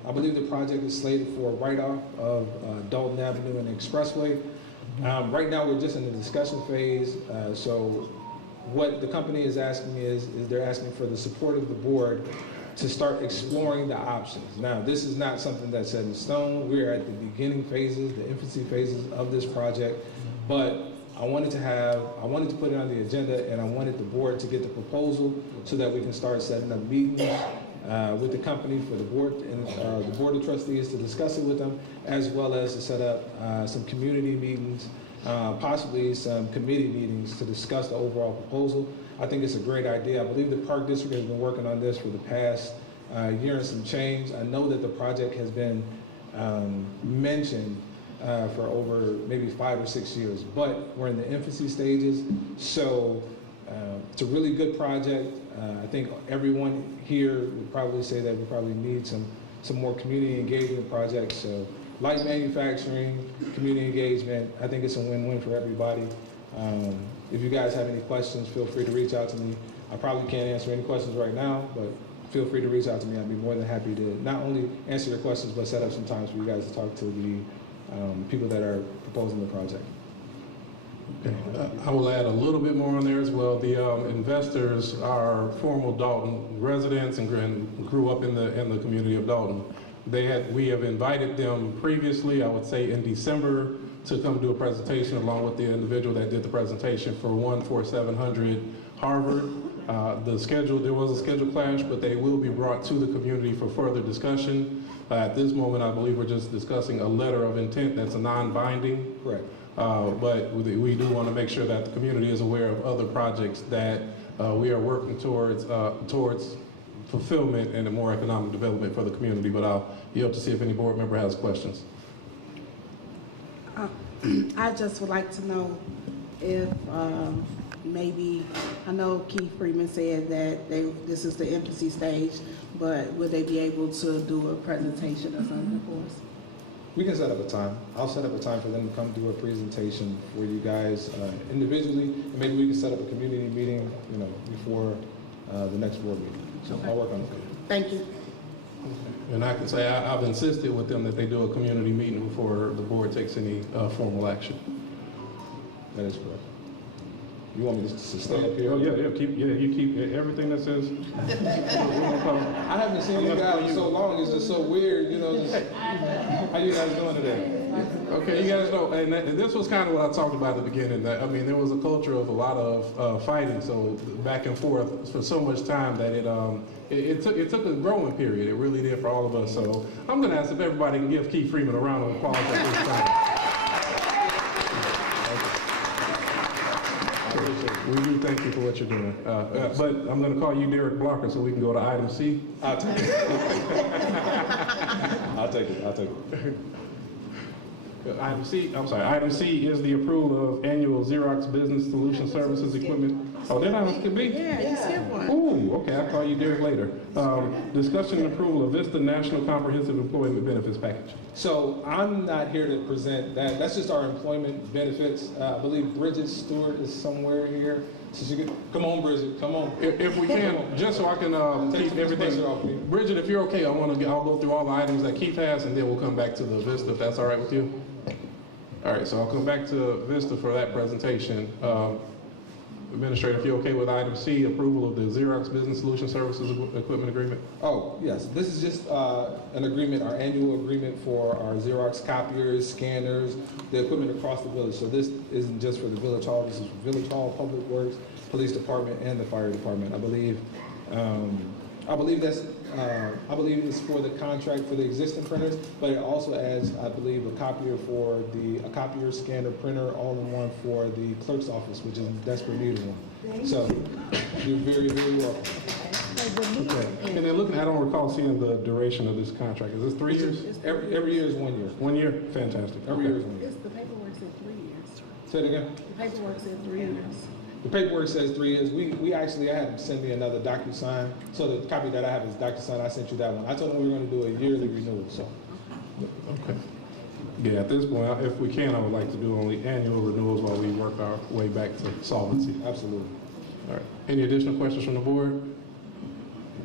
I believe the project is slated for right off of Dolton Avenue and Expressway. Right now we're just in the discussion phase. So what the company is asking is they're asking for the support of the board to start exploring the options. Now, this is not something that's set in stone. We're at the beginning phases, the infancy phases of this project, but I wanted to put it on the agenda, and I wanted the board to get the proposal so that we can start setting up meetings with the company for the board and the board of trustees to discuss it with them, as well as to set up some community meetings, possibly some committee meetings to discuss the overall proposal. I think it's a great idea. I believe the Park District has been working on this for the past year and some change. I know that the project has been mentioned for over maybe 5 or 6 years, but we're in the infancy stages. So it's a really good project. I think everyone here would probably say that we probably need some more community engagement projects. So light manufacturing, community engagement, I think it's a win-win for everybody. If you guys have any questions, feel free to reach out to me. I probably can't answer any questions right now, but feel free to reach out to me. I'd be more than happy to not only answer your questions, but set up some times for you guys to talk to the people that are proposing the project. Okay. I will add a little bit more on there as well. The investors are former Dolton residents and grew up in the community of Dolton. We have invited them previously, I would say in December, to come do a presentation along with the individual that did the presentation for 14700 Harvard. There was a schedule clash, but they will be brought to the community for further discussion. At this moment, I believe we're just discussing a letter of intent that's a non-binding. Correct. But we do want to make sure that the community is aware of other projects that we are working towards fulfillment and a more economic development for the community. But I'll yield to see if any board member has questions. I just would like to know if maybe, I know Keith Freeman said that this is the infancy stage, but would they be able to do a presentation or something for us? We can set up a time. I'll set up a time for them to come do a presentation for you guys individually, and maybe we can set up a community meeting, before the next board meeting. So I'll work on it. Thank you. And I can say I've insisted with them that they do a community meeting before the board takes any formal action. That is correct. You want me to stay up here? Oh, yeah, you keep everything that says. I haven't seen you guys in so long. It's just so weird, you know. How you guys doing today? Okay, you guys know, and this was kind of what I talked about at the beginning. That I mean, there was a culture of a lot of fighting, so back and forth for so much time that it took a growing period. It really did for all of us. So I'm going to ask if everybody can give Keith Freeman a round of applause at this time. We do thank you for what you're doing. But I'm going to call you Derek Blocker so we can go to item C. I'll take it. I'll take it. Item C is the approval of annual Xerox Business Solution Services equipment. Oh, did I skip B? Yeah, you skipped one. Ooh, okay, I'll call you Derek later. Discussion and approval of Vista National Comprehensive Employment Benefits Package. So I'm not here to present that. That's just our employment benefits. I believe Bridget Stewart is somewhere here. So she could, come on, Bridget, come on. If we can, just so I can keep everything. Off me. Bridget, if you're okay, I'll go through all the items that Keith has, and then we'll come back to the Vista, if that's all right with you. All right, so I'll come back to Vista for that presentation. Administrator, if you're okay with item C, approval of the Xerox Business Solution Services Equipment Agreement. Oh, yes. This is just an agreement, our annual agreement for our Xerox copiers, scanners, the equipment across the village. So this isn't just for the Village Hall. This is for Village Hall, Public Works, Police Department, and the Fire Department. I believe it's for the contract for the existing printers, but it also adds, I believe, a copier scanner, printer, all in one for the clerk's office, which is a desperate need of one. So you're very, very welcome. Okay. And then looking, I don't recall seeing the duration of this contract. Is this 3 years? Every year is 1 year. 1 year? Fantastic. Every year is 1 year. The paperwork said 3 years. Say it again. The paperwork said 3 years. The paperwork says 3 years. I had them send me another DocuSign. So the copy that I have is DocuSign. I sent you that one. I told them we were going to do a yearly renewal. So. Okay. Yeah, at this point, if we can, I would like to do only annual renewals while we work our way back to solvency. Absolutely. All right. Any additional questions from the board?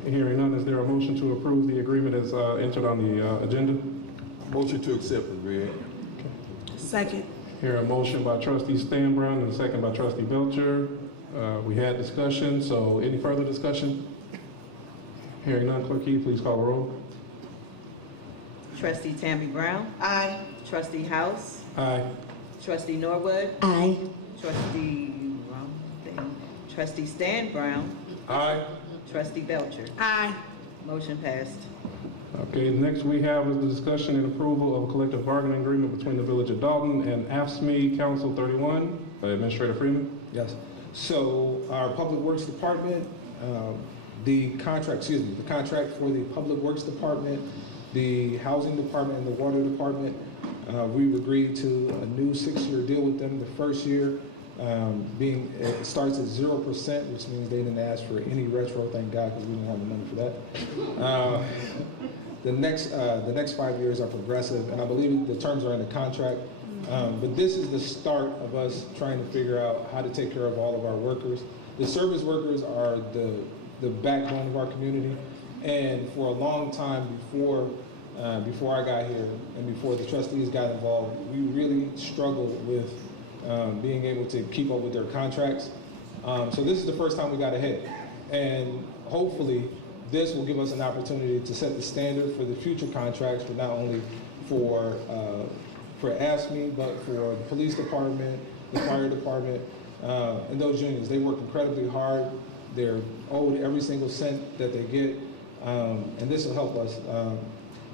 Hearing none, is there a motion to approve the agreement as entered on the agenda? Motion to accept it, read. Second. Here a motion by trustee Stan Brown and a second by trustee Belcher. We had discussion, so any further discussion? Hearing none, Clerk Key, please call the roll. Trustee Tammy Brown. Aye. Trustee House. Aye. Trustee Norwood. Aye. Trustee Stan Brown. Aye. Trustee Belcher. Aye. Motion passed. Okay, next we have is the discussion and approval of a collective bargaining agreement between the Village of Dolton and AFSCME Council 31 by Administrator Freeman. Yes. So our Public Works Department, the contract for the Public Works Department, the Housing Department, and the Water Department, we've agreed to a new 6-year deal with them. The first year it starts at 0%, which means they didn't ask for any retro, thank God, because we didn't have the money for that. The next 5 years are progressive, and I believe the terms are in the contract. But this is the start of us trying to figure out how to take care of all of our workers. The service workers are the backbone of our community, and for a long time before I got here and before the trustees got involved, we really struggled with being able to keep up with their contracts. So this is the first time we got ahead, and hopefully this will give us an opportunity to set the standard for the future contracts, for not only for AFSCME, but for the police department, the fire department, and those unions. They work incredibly hard. They're owed every single cent that they get, and this will help us.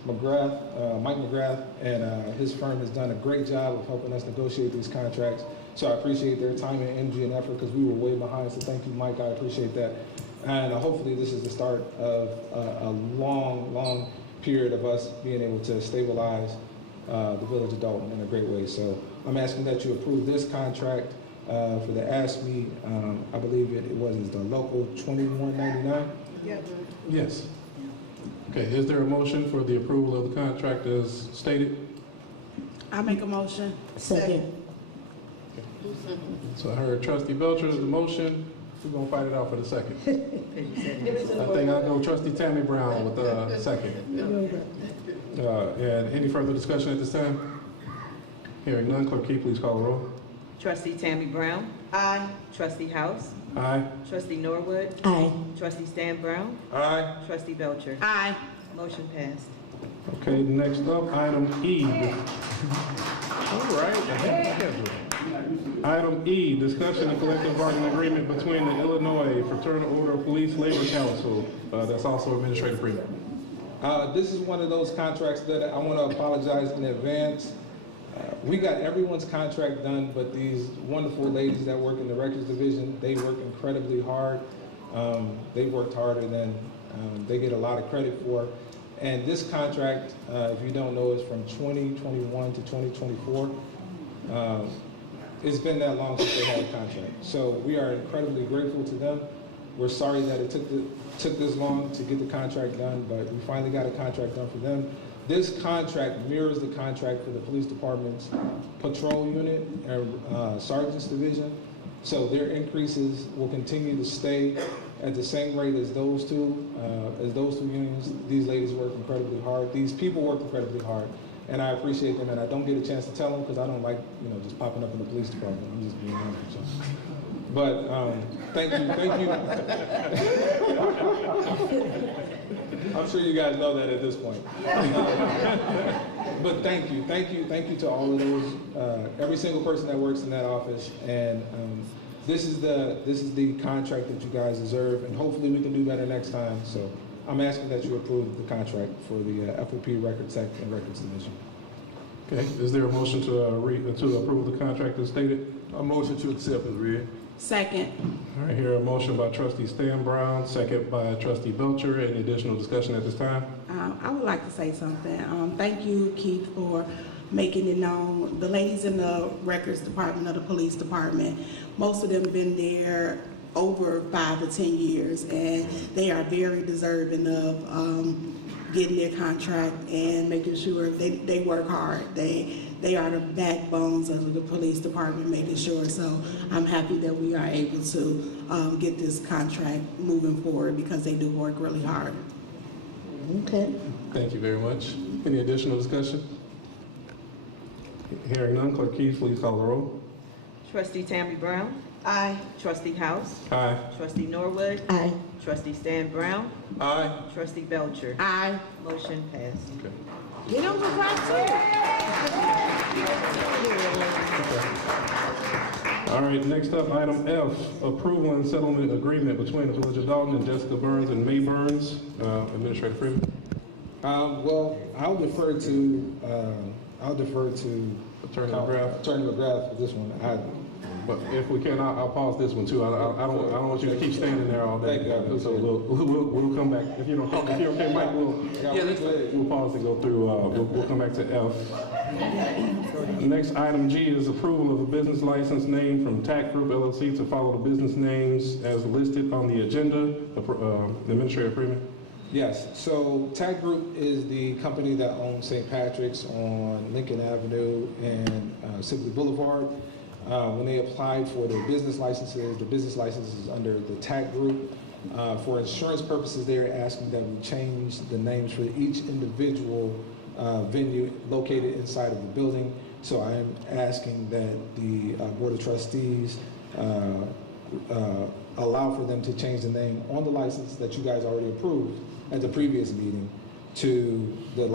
Mike McGrath and his firm has done a great job of helping us negotiate these contracts. So I appreciate their time and energy and effort, because we were way behind. So thank you, Mike. I appreciate that. And hopefully this is the start of a long, long period of us being able to stabilize the Village of Dolton in a great way. So I'm asking that you approve this contract for the AFSCME. I believe it was the local 2199. Yep. Yes. Okay, is there a motion for the approval of the contract as stated? I make a motion. Second. So I heard trustee Belcher's the motion. We're gonna fight it out for the second. I think I'll go trustee Tammy Brown with the second. And any further discussion at this time? Hearing none, Clerk Key, please call the roll. Trustee Tammy Brown. Aye. Trustee House. Aye. Trustee Norwood. Aye. Trustee Stan Brown. Aye. Trustee Belcher. Aye. Motion passed. Okay, next up, item E. All right, ahead of schedule. Item E, discussion and collective bargaining agreement between the Illinois Fraternal Order of Police Labor Council. That's also administrative agreement. This is one of those contracts that I want to apologize in advance. We got everyone's contract done, but these wonderful ladies that work in the records division, they work incredibly hard. They worked harder than they get a lot of credit for. And this contract, if you don't know, is from 2021 to 2024. It's been that long since they had a contract. So we are incredibly grateful to them. We're sorry that it took this long to get the contract done, but we finally got a contract done for them. This contract mirrors the contract for the police department's patrol unit and sergeant's division. So their increases will continue to stay at the same rate as those two unions. These ladies work incredibly hard. These people work incredibly hard, and I appreciate them. And I don't get a chance to tell them because I don't like, just popping up in the police department. I'm just being honest with you. But thank you. I'm sure you guys know that at this point. But thank you to all of those, every single person that works in that office. And this is the contract that you guys deserve, and hopefully we can do better next time. So I'm asking that you approve the contract for the FOP Records Tech and Records Division. Okay, is there a motion to approve the contract as stated? A motion to accept is read. Second. All right, here a motion by Trustee Stan Brown, second by Trustee Belcher. Any additional discussion at this time? I would like to say something. Thank you, Keith, for making it known. The ladies in the records department of the police department, most of them been there over 5 to 10 years, and they are very deserving of getting their contract and making sure they work hard. They are the backbones of the police department, making sure. So I'm happy that we are able to get this contract moving forward because they do work really hard. Okay. Thank you very much. Any additional discussion? Hearing none, Clerk Keys, please call the roll. Trustee Tammy Brown. Aye. Trustee House. Aye. Trustee Norwood. Aye. Trustee Stan Brown. Aye. Trustee Belcher. Aye. Motion passed. Okay. Get on the clock too. All right, next up, item F, approval and settlement agreement between the Village of Dolton and Jessica Burns and May Burns, Administrator Freeman. Well, I'll defer to Attorney McGrath. Attorney McGrath for this one. But if we can, I'll pause this one too. I don't want you to keep standing there all day. So we'll come back. If you're okay, Mike, we'll pause and go through. We'll come back to F. Next, item G is approval of a business license name from TAC Group LLC to follow the business names as listed on the agenda. Administrator Freeman. Yes, so TAG Group is the company that owns St. Patrick's on Lincoln Avenue and Sibley Boulevard. When they applied for their business licenses, the business license is under the TAG Group. For insurance purposes, they're asking that we change the names for each individual venue located inside of the building. So I am asking that the Board of Trustees allow for them to change the name on the license that you guys already approved at the previous meeting to the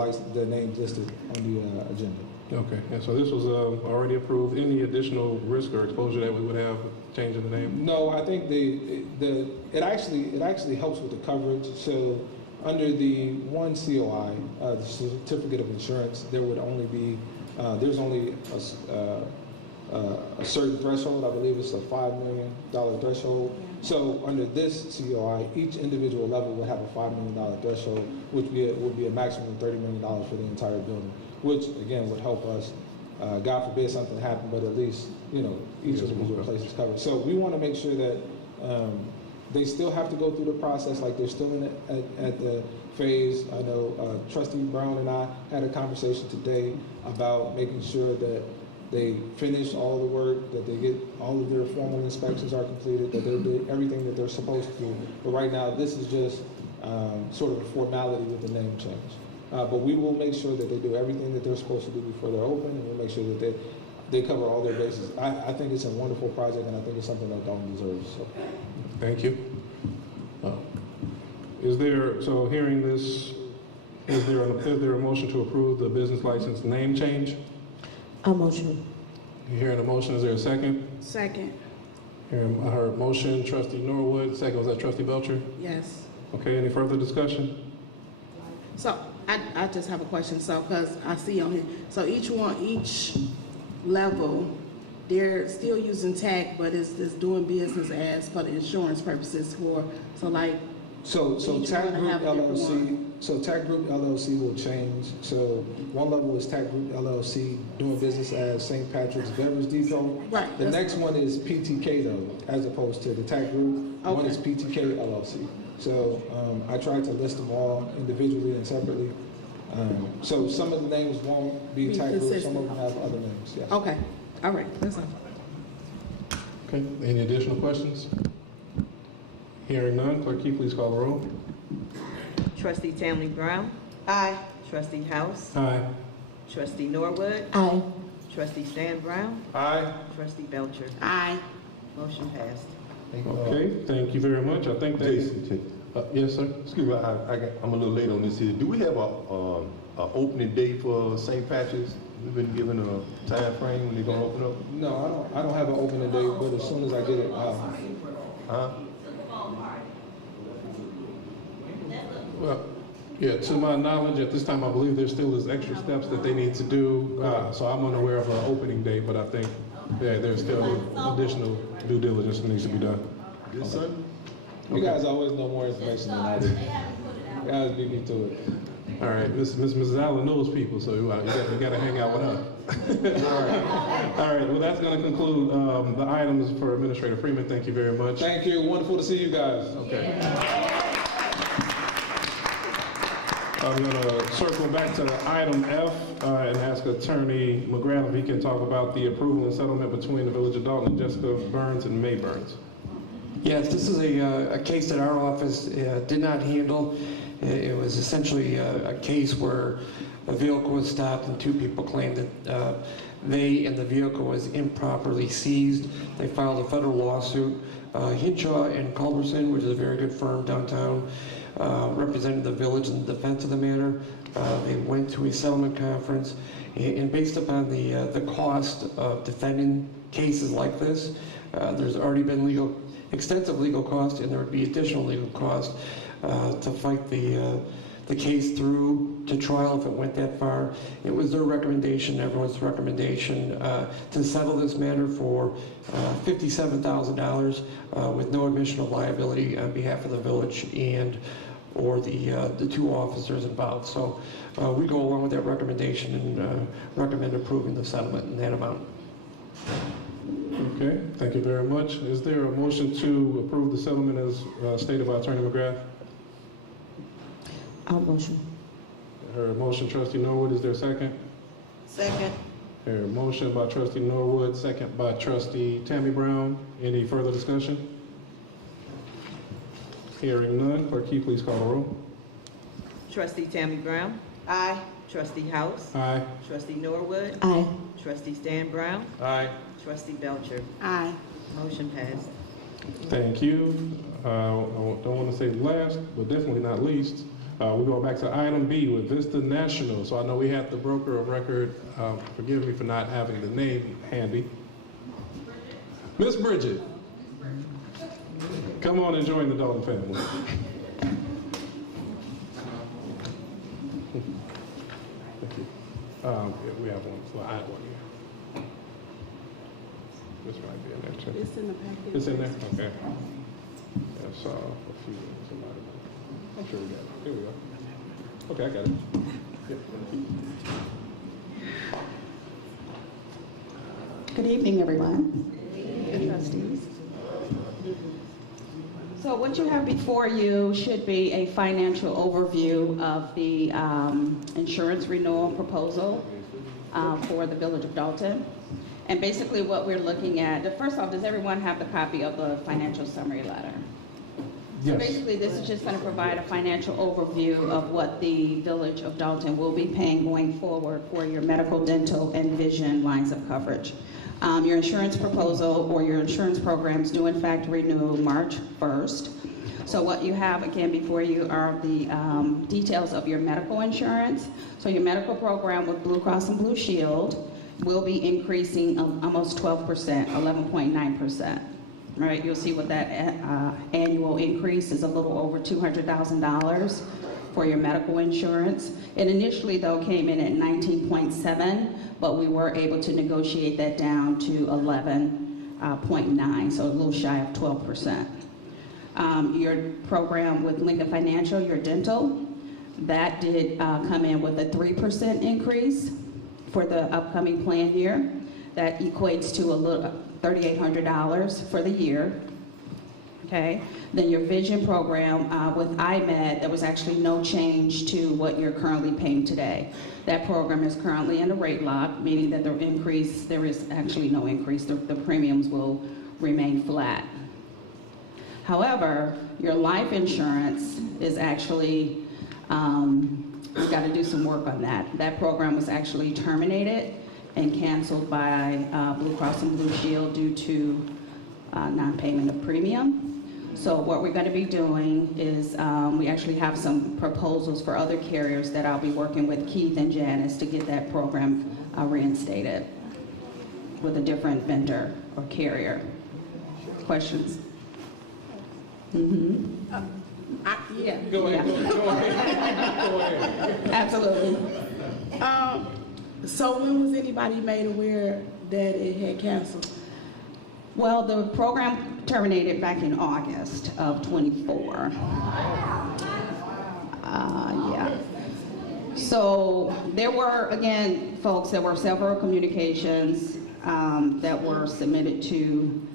names listed on the agenda. Okay, and so this was already approved. Any additional risk or exposure that we would have with changing the name? No, I think it actually helps with the coverage. So under the one COI, the certificate of insurance, there would only be there's only a certain threshold. I believe it's a $5 million threshold. So under this COI, each individual level would have a $5 million threshold, which would be a maximum of $30 million for the entire building, which again would help us. God forbid something happened, but at least each individual place is covered. So we want to make sure that they still have to go through the process, like they're still in at the phase. I know Trustee Brown and I had a conversation today about making sure that they finish all the work, that they get all of their formal inspections are completed, that they do everything that they're supposed to do. But right now, this is just sort of a formality with the name change. But we will make sure that they do everything that they're supposed to do before they're open, and we'll make sure that they cover all their bases. I think it's a wonderful project, and I think it's something that Dalton deserves. So. Thank you. So hearing this, is there a motion to approve the business license name change? A motion. Hearing a motion, is there a second? Second. I heard motion, trustee Norwood, second, was that trustee Belcher? Yes. Okay, any further discussion? So I just have a question. So because I see on here, so each level, they're still using TAC, but it's doing business as for the insurance purposes for, So TAC Group LLC. So TAC Group LLC will change. So one level is TAC Group LLC doing business as St. Patrick's Beverage Depot. Right. The next one is PTK though, as opposed to the TAC Group. Okay. One is PTK LLC. So I tried to list them all individually and separately. So some of the names won't be TAC Group. Some of them have other names. Yes. Okay. All right. That's all. Okay, any additional questions? Hearing none, clerk, can you please call the roll? Trustee Tammy Brown? Aye. Trustee House? Aye. Trustee Norwood? Aye. Trustee Stan Brown? Aye. Trustee Belcher? Aye. Motion passed. Okay, thank you very much. I think that... Jason, yes, sir? excuse me, I'm a little late on this here. Do we have a opening date for St. Patrick's? We've been given a time frame when they're gonna open up? No, I don't have an opening date, but as soon as I get it, Well, yeah, to my knowledge, at this time, I believe there still is extra steps that they need to do. So I'm unaware of an opening date, but I think there's still additional due diligence that needs to be done. This Sunday? you guys always know more information than I do. You guys beat me to it. All right, Mrs. Allen knows people, so you got to hang out with her. All right, well, that's going to conclude the items for Administrator Freeman. Thank you very much. Thank you. Wonderful to see you guys. Okay. I'm going to circle back to item F and ask Attorney McGrath if he can talk about the approval and settlement between the Village of Dolton and Jessica Burns and May Burns. Yes, this is a case that our office did not handle. It was essentially a case where a vehicle was stopped and two people claimed that they and the vehicle was improperly seized. They filed a federal lawsuit. Hinshaw and Culberson, which is a very good firm downtown, represented the village in defense of the matter. They went to a settlement conference, and based upon the cost of defending cases like this, there's already been extensive legal costs, and there would be additional legal costs to fight the case through to trial if it went that far. It was their recommendation, everyone's recommendation, to settle this matter for $57,000 with no admission of liability on behalf of the village or the two officers involved. So we go along with that recommendation and recommend approving the settlement in that amount. Okay, thank you very much. Is there a motion to approve the settlement as stated by Attorney McGrath? I'll motion. Heard a motion, Trustee Norwood. Is there a second? Second. Heard a motion by Trustee Norwood, second by Trustee Tammy Brown. Any further discussion? Hearing none, clerk, can you please call the roll? Trustee Tammy Brown? Aye. Trustee House? Aye. Trustee Norwood? Aye. Trustee Stan Brown? Aye. Trustee Belcher? Aye. Motion passed. Thank you. I don't want to say last, but definitely not least, we go back to item B with Vista National. So I know we have the broker of record. Forgive me for not having the name handy. Miss Bridget, come on and join the Dolton family. Thank you. We have one. Well, I have one here. This might be in there too. It's in the packet. It's in there? Okay. I saw a few. Somebody. I'm sure we got it. Here we go. Okay, I got it. Yep. Good evening, everyone. Good trustees. So what you have before you should be a financial overview of the insurance renewal proposal for the Village of Dolton. And basically what we're looking at, first off, does everyone have the copy of the financial summary letter? So Yes. basically, this is just going to provide a financial overview of what the Village of Dolton will be paying going forward for your medical, dental, and vision lines of coverage. Your insurance proposal or your insurance programs do in fact renew March 1st. So what you have again before you are the details of your medical insurance. So your medical program with Blue Cross and Blue Shield will be increasing almost 12%, 11.9%. Right, you'll see what that annual increase is, a little over $200,000 for your medical insurance. It initially, though, came in at 19.7, but we were able to negotiate that down to 11.9, so a little shy of 12%. Your program with Lincoln Financial, your dental, that did come in with a 3% increase for the upcoming plan year. That equates to a little $3,800 for the year. Okay. Then your vision program with IMED, there was actually no change to what you're currently paying today. That program is currently in a rate lock, meaning that there is actually no increase. The premiums will remain flat. However, your life insurance is actually, we've got to do some work on that. That program was actually terminated and canceled by Blue Cross and Blue Shield due to non-payment of premium. So what we're going to be doing is we actually have some proposals for other carriers that I'll be working with Keith and Janice to get that program reinstated with a different vendor or carrier. Questions? Mm-hmm. Yeah. Go ahead. Absolutely. So when was anybody made aware that it had canceled? Well, the program terminated back in August of 24. Yeah. So there were, again, folks, there were several communications that were submitted to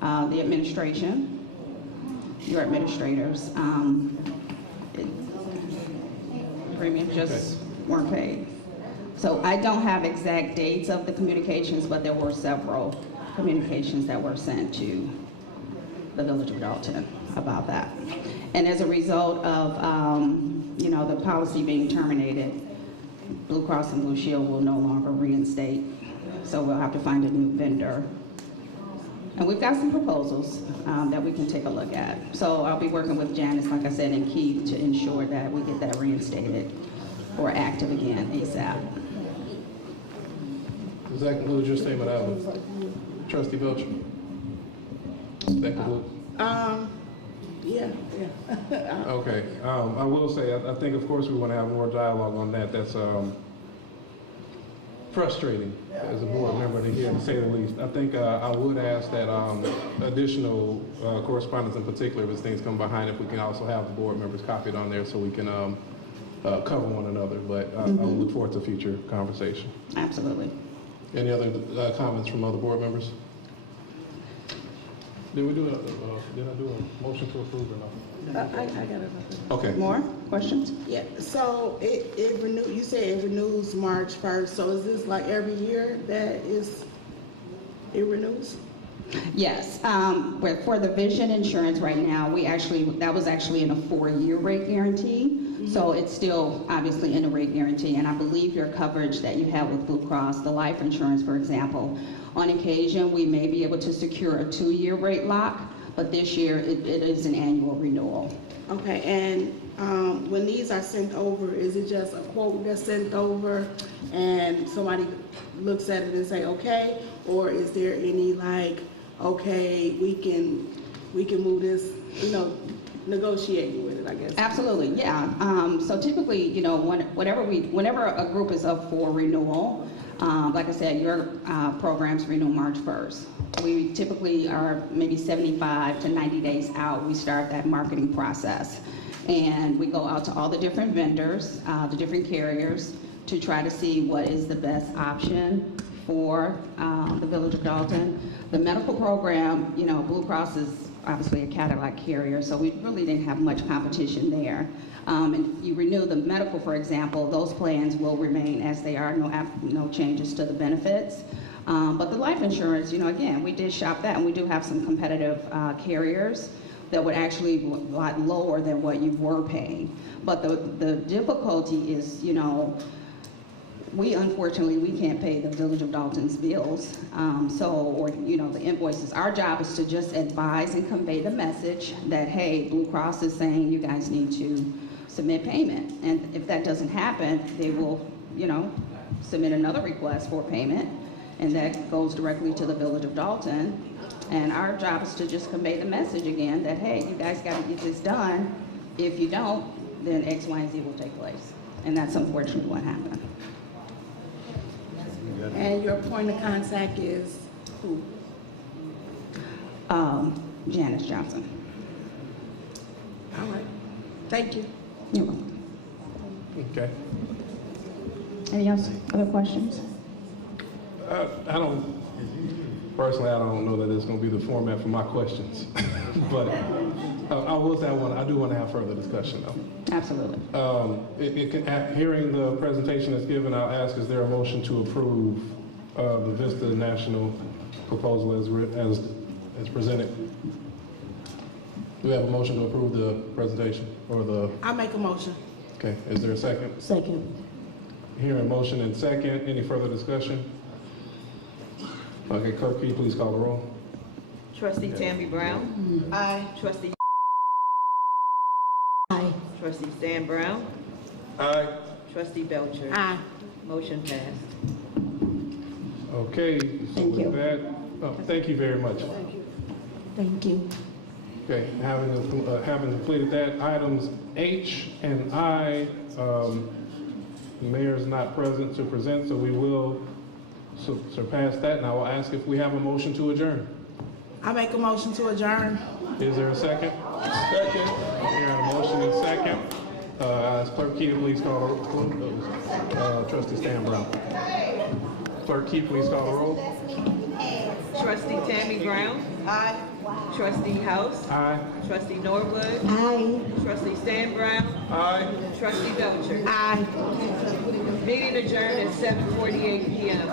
the administration, your administrators. Premiums just weren't paid. So I don't have exact dates of the communications, but there were several communications that were sent to the Village of Dolton about that. And as a result of, the policy being terminated, Blue Cross and Blue Shield will no longer reinstate. So we'll have to find a new vendor. And we've got some proposals that we can take a look at. So I'll be working with Janice, like I said, and Keith to ensure that we get that reinstated or active again ASAP. Does that conclude your statement, Trustee Belcher? That conclude? Yeah. Okay. I will say, I think, of course, we want to have more dialogue on that. That's frustrating as a board member to hear, to say the least. I think I would ask that additional correspondence, in particular, as things come behind, if we can also have the board members copied on there so we can cover one another. But I will look forward to future conversation. Absolutely. Any other comments from other board members? Did I do a motion to approve or not? I got another. Okay. More questions? Yeah, so it renew. You said it renews March 1st, so is this like every year that it renews? Yes, for the vision insurance right now, that was actually in a 4-year rate guarantee. So it's still obviously in a rate guarantee, and I believe your coverage that you have with Blue Cross, the life insurance, for example, on occasion we may be able to secure a 2-year rate lock, but this year it is an annual renewal. Okay, and when these are sent over, is it just a quote that's sent over and somebody looks at it and say, okay, or is there any like, okay, we can move this, negotiating with it, I guess? Absolutely, yeah. So typically, whenever a group is up for renewal, like I said, your programs renew March 1st. We typically are maybe 75 to 90 days out. We start that marketing process. And we go out to all the different vendors, the different carriers, to try to see what is the best option for the Village of Dolton. The medical program, Blue Cross is obviously a Cadillac carrier, so we really didn't have much competition there. And you renew the medical, for example, those plans will remain as they are, no changes to the benefits. But the life insurance, again, we did shop that, and we do have some competitive carriers. that would actually be a lot lower than what you were paying. But the difficulty is, you know, unfortunately, we can't pay the Village of Dolton's bills, or you know, the invoices. Our job is to just advise and convey the message that, hey, Blue Cross is saying you guys need to submit payment. And if that doesn't happen, they will, you know, submit another request for payment, and that goes directly to the Village of Dolton. And our job is to just convey the message again that, hey, you guys got to get this done. If you don't, then X, Y, and Z will take place. And that's unfortunately what happened. And your point of contact is who? Janice Johnson. All right. Thank you. You're welcome. Okay. Any other questions? Personally, I don't know that it's going to be the format for my questions. But I will say I do want to have further discussion, though. Absolutely. Hearing the presentation that's given, I'll ask, is there a motion to approve the Vista National proposal as presented? Do we have a motion to approve the presentation or the? I'll make a motion. Okay, is there a second? Second. Hearing a motion and second, any further discussion? Okay, Clerk, can you please call the roll? Trustee Tammy Brown? Aye. Trustee? Aye. Trustee Stan Brown? Aye. Trustee Belcher? Aye. Motion passed. Okay, so Thank you. with that, thank you very much. Thank you. Okay, having completed that, items H and I, the mayor is not present to present, so we will surpass that, and I will ask if we have a motion to adjourn. I make a motion to adjourn. Is there a second? Second. Hearing a motion and second. Clerk Key, please call the roll. Trustee Stan Brown. Clerk Key, please call the roll. Trustee Tammy Brown? Aye. Trustee House? Aye. Trustee Norwood? Aye. Trustee Stan Brown? Aye. Trustee Belcher? Aye. Meeting adjourned at 7:48 p.m.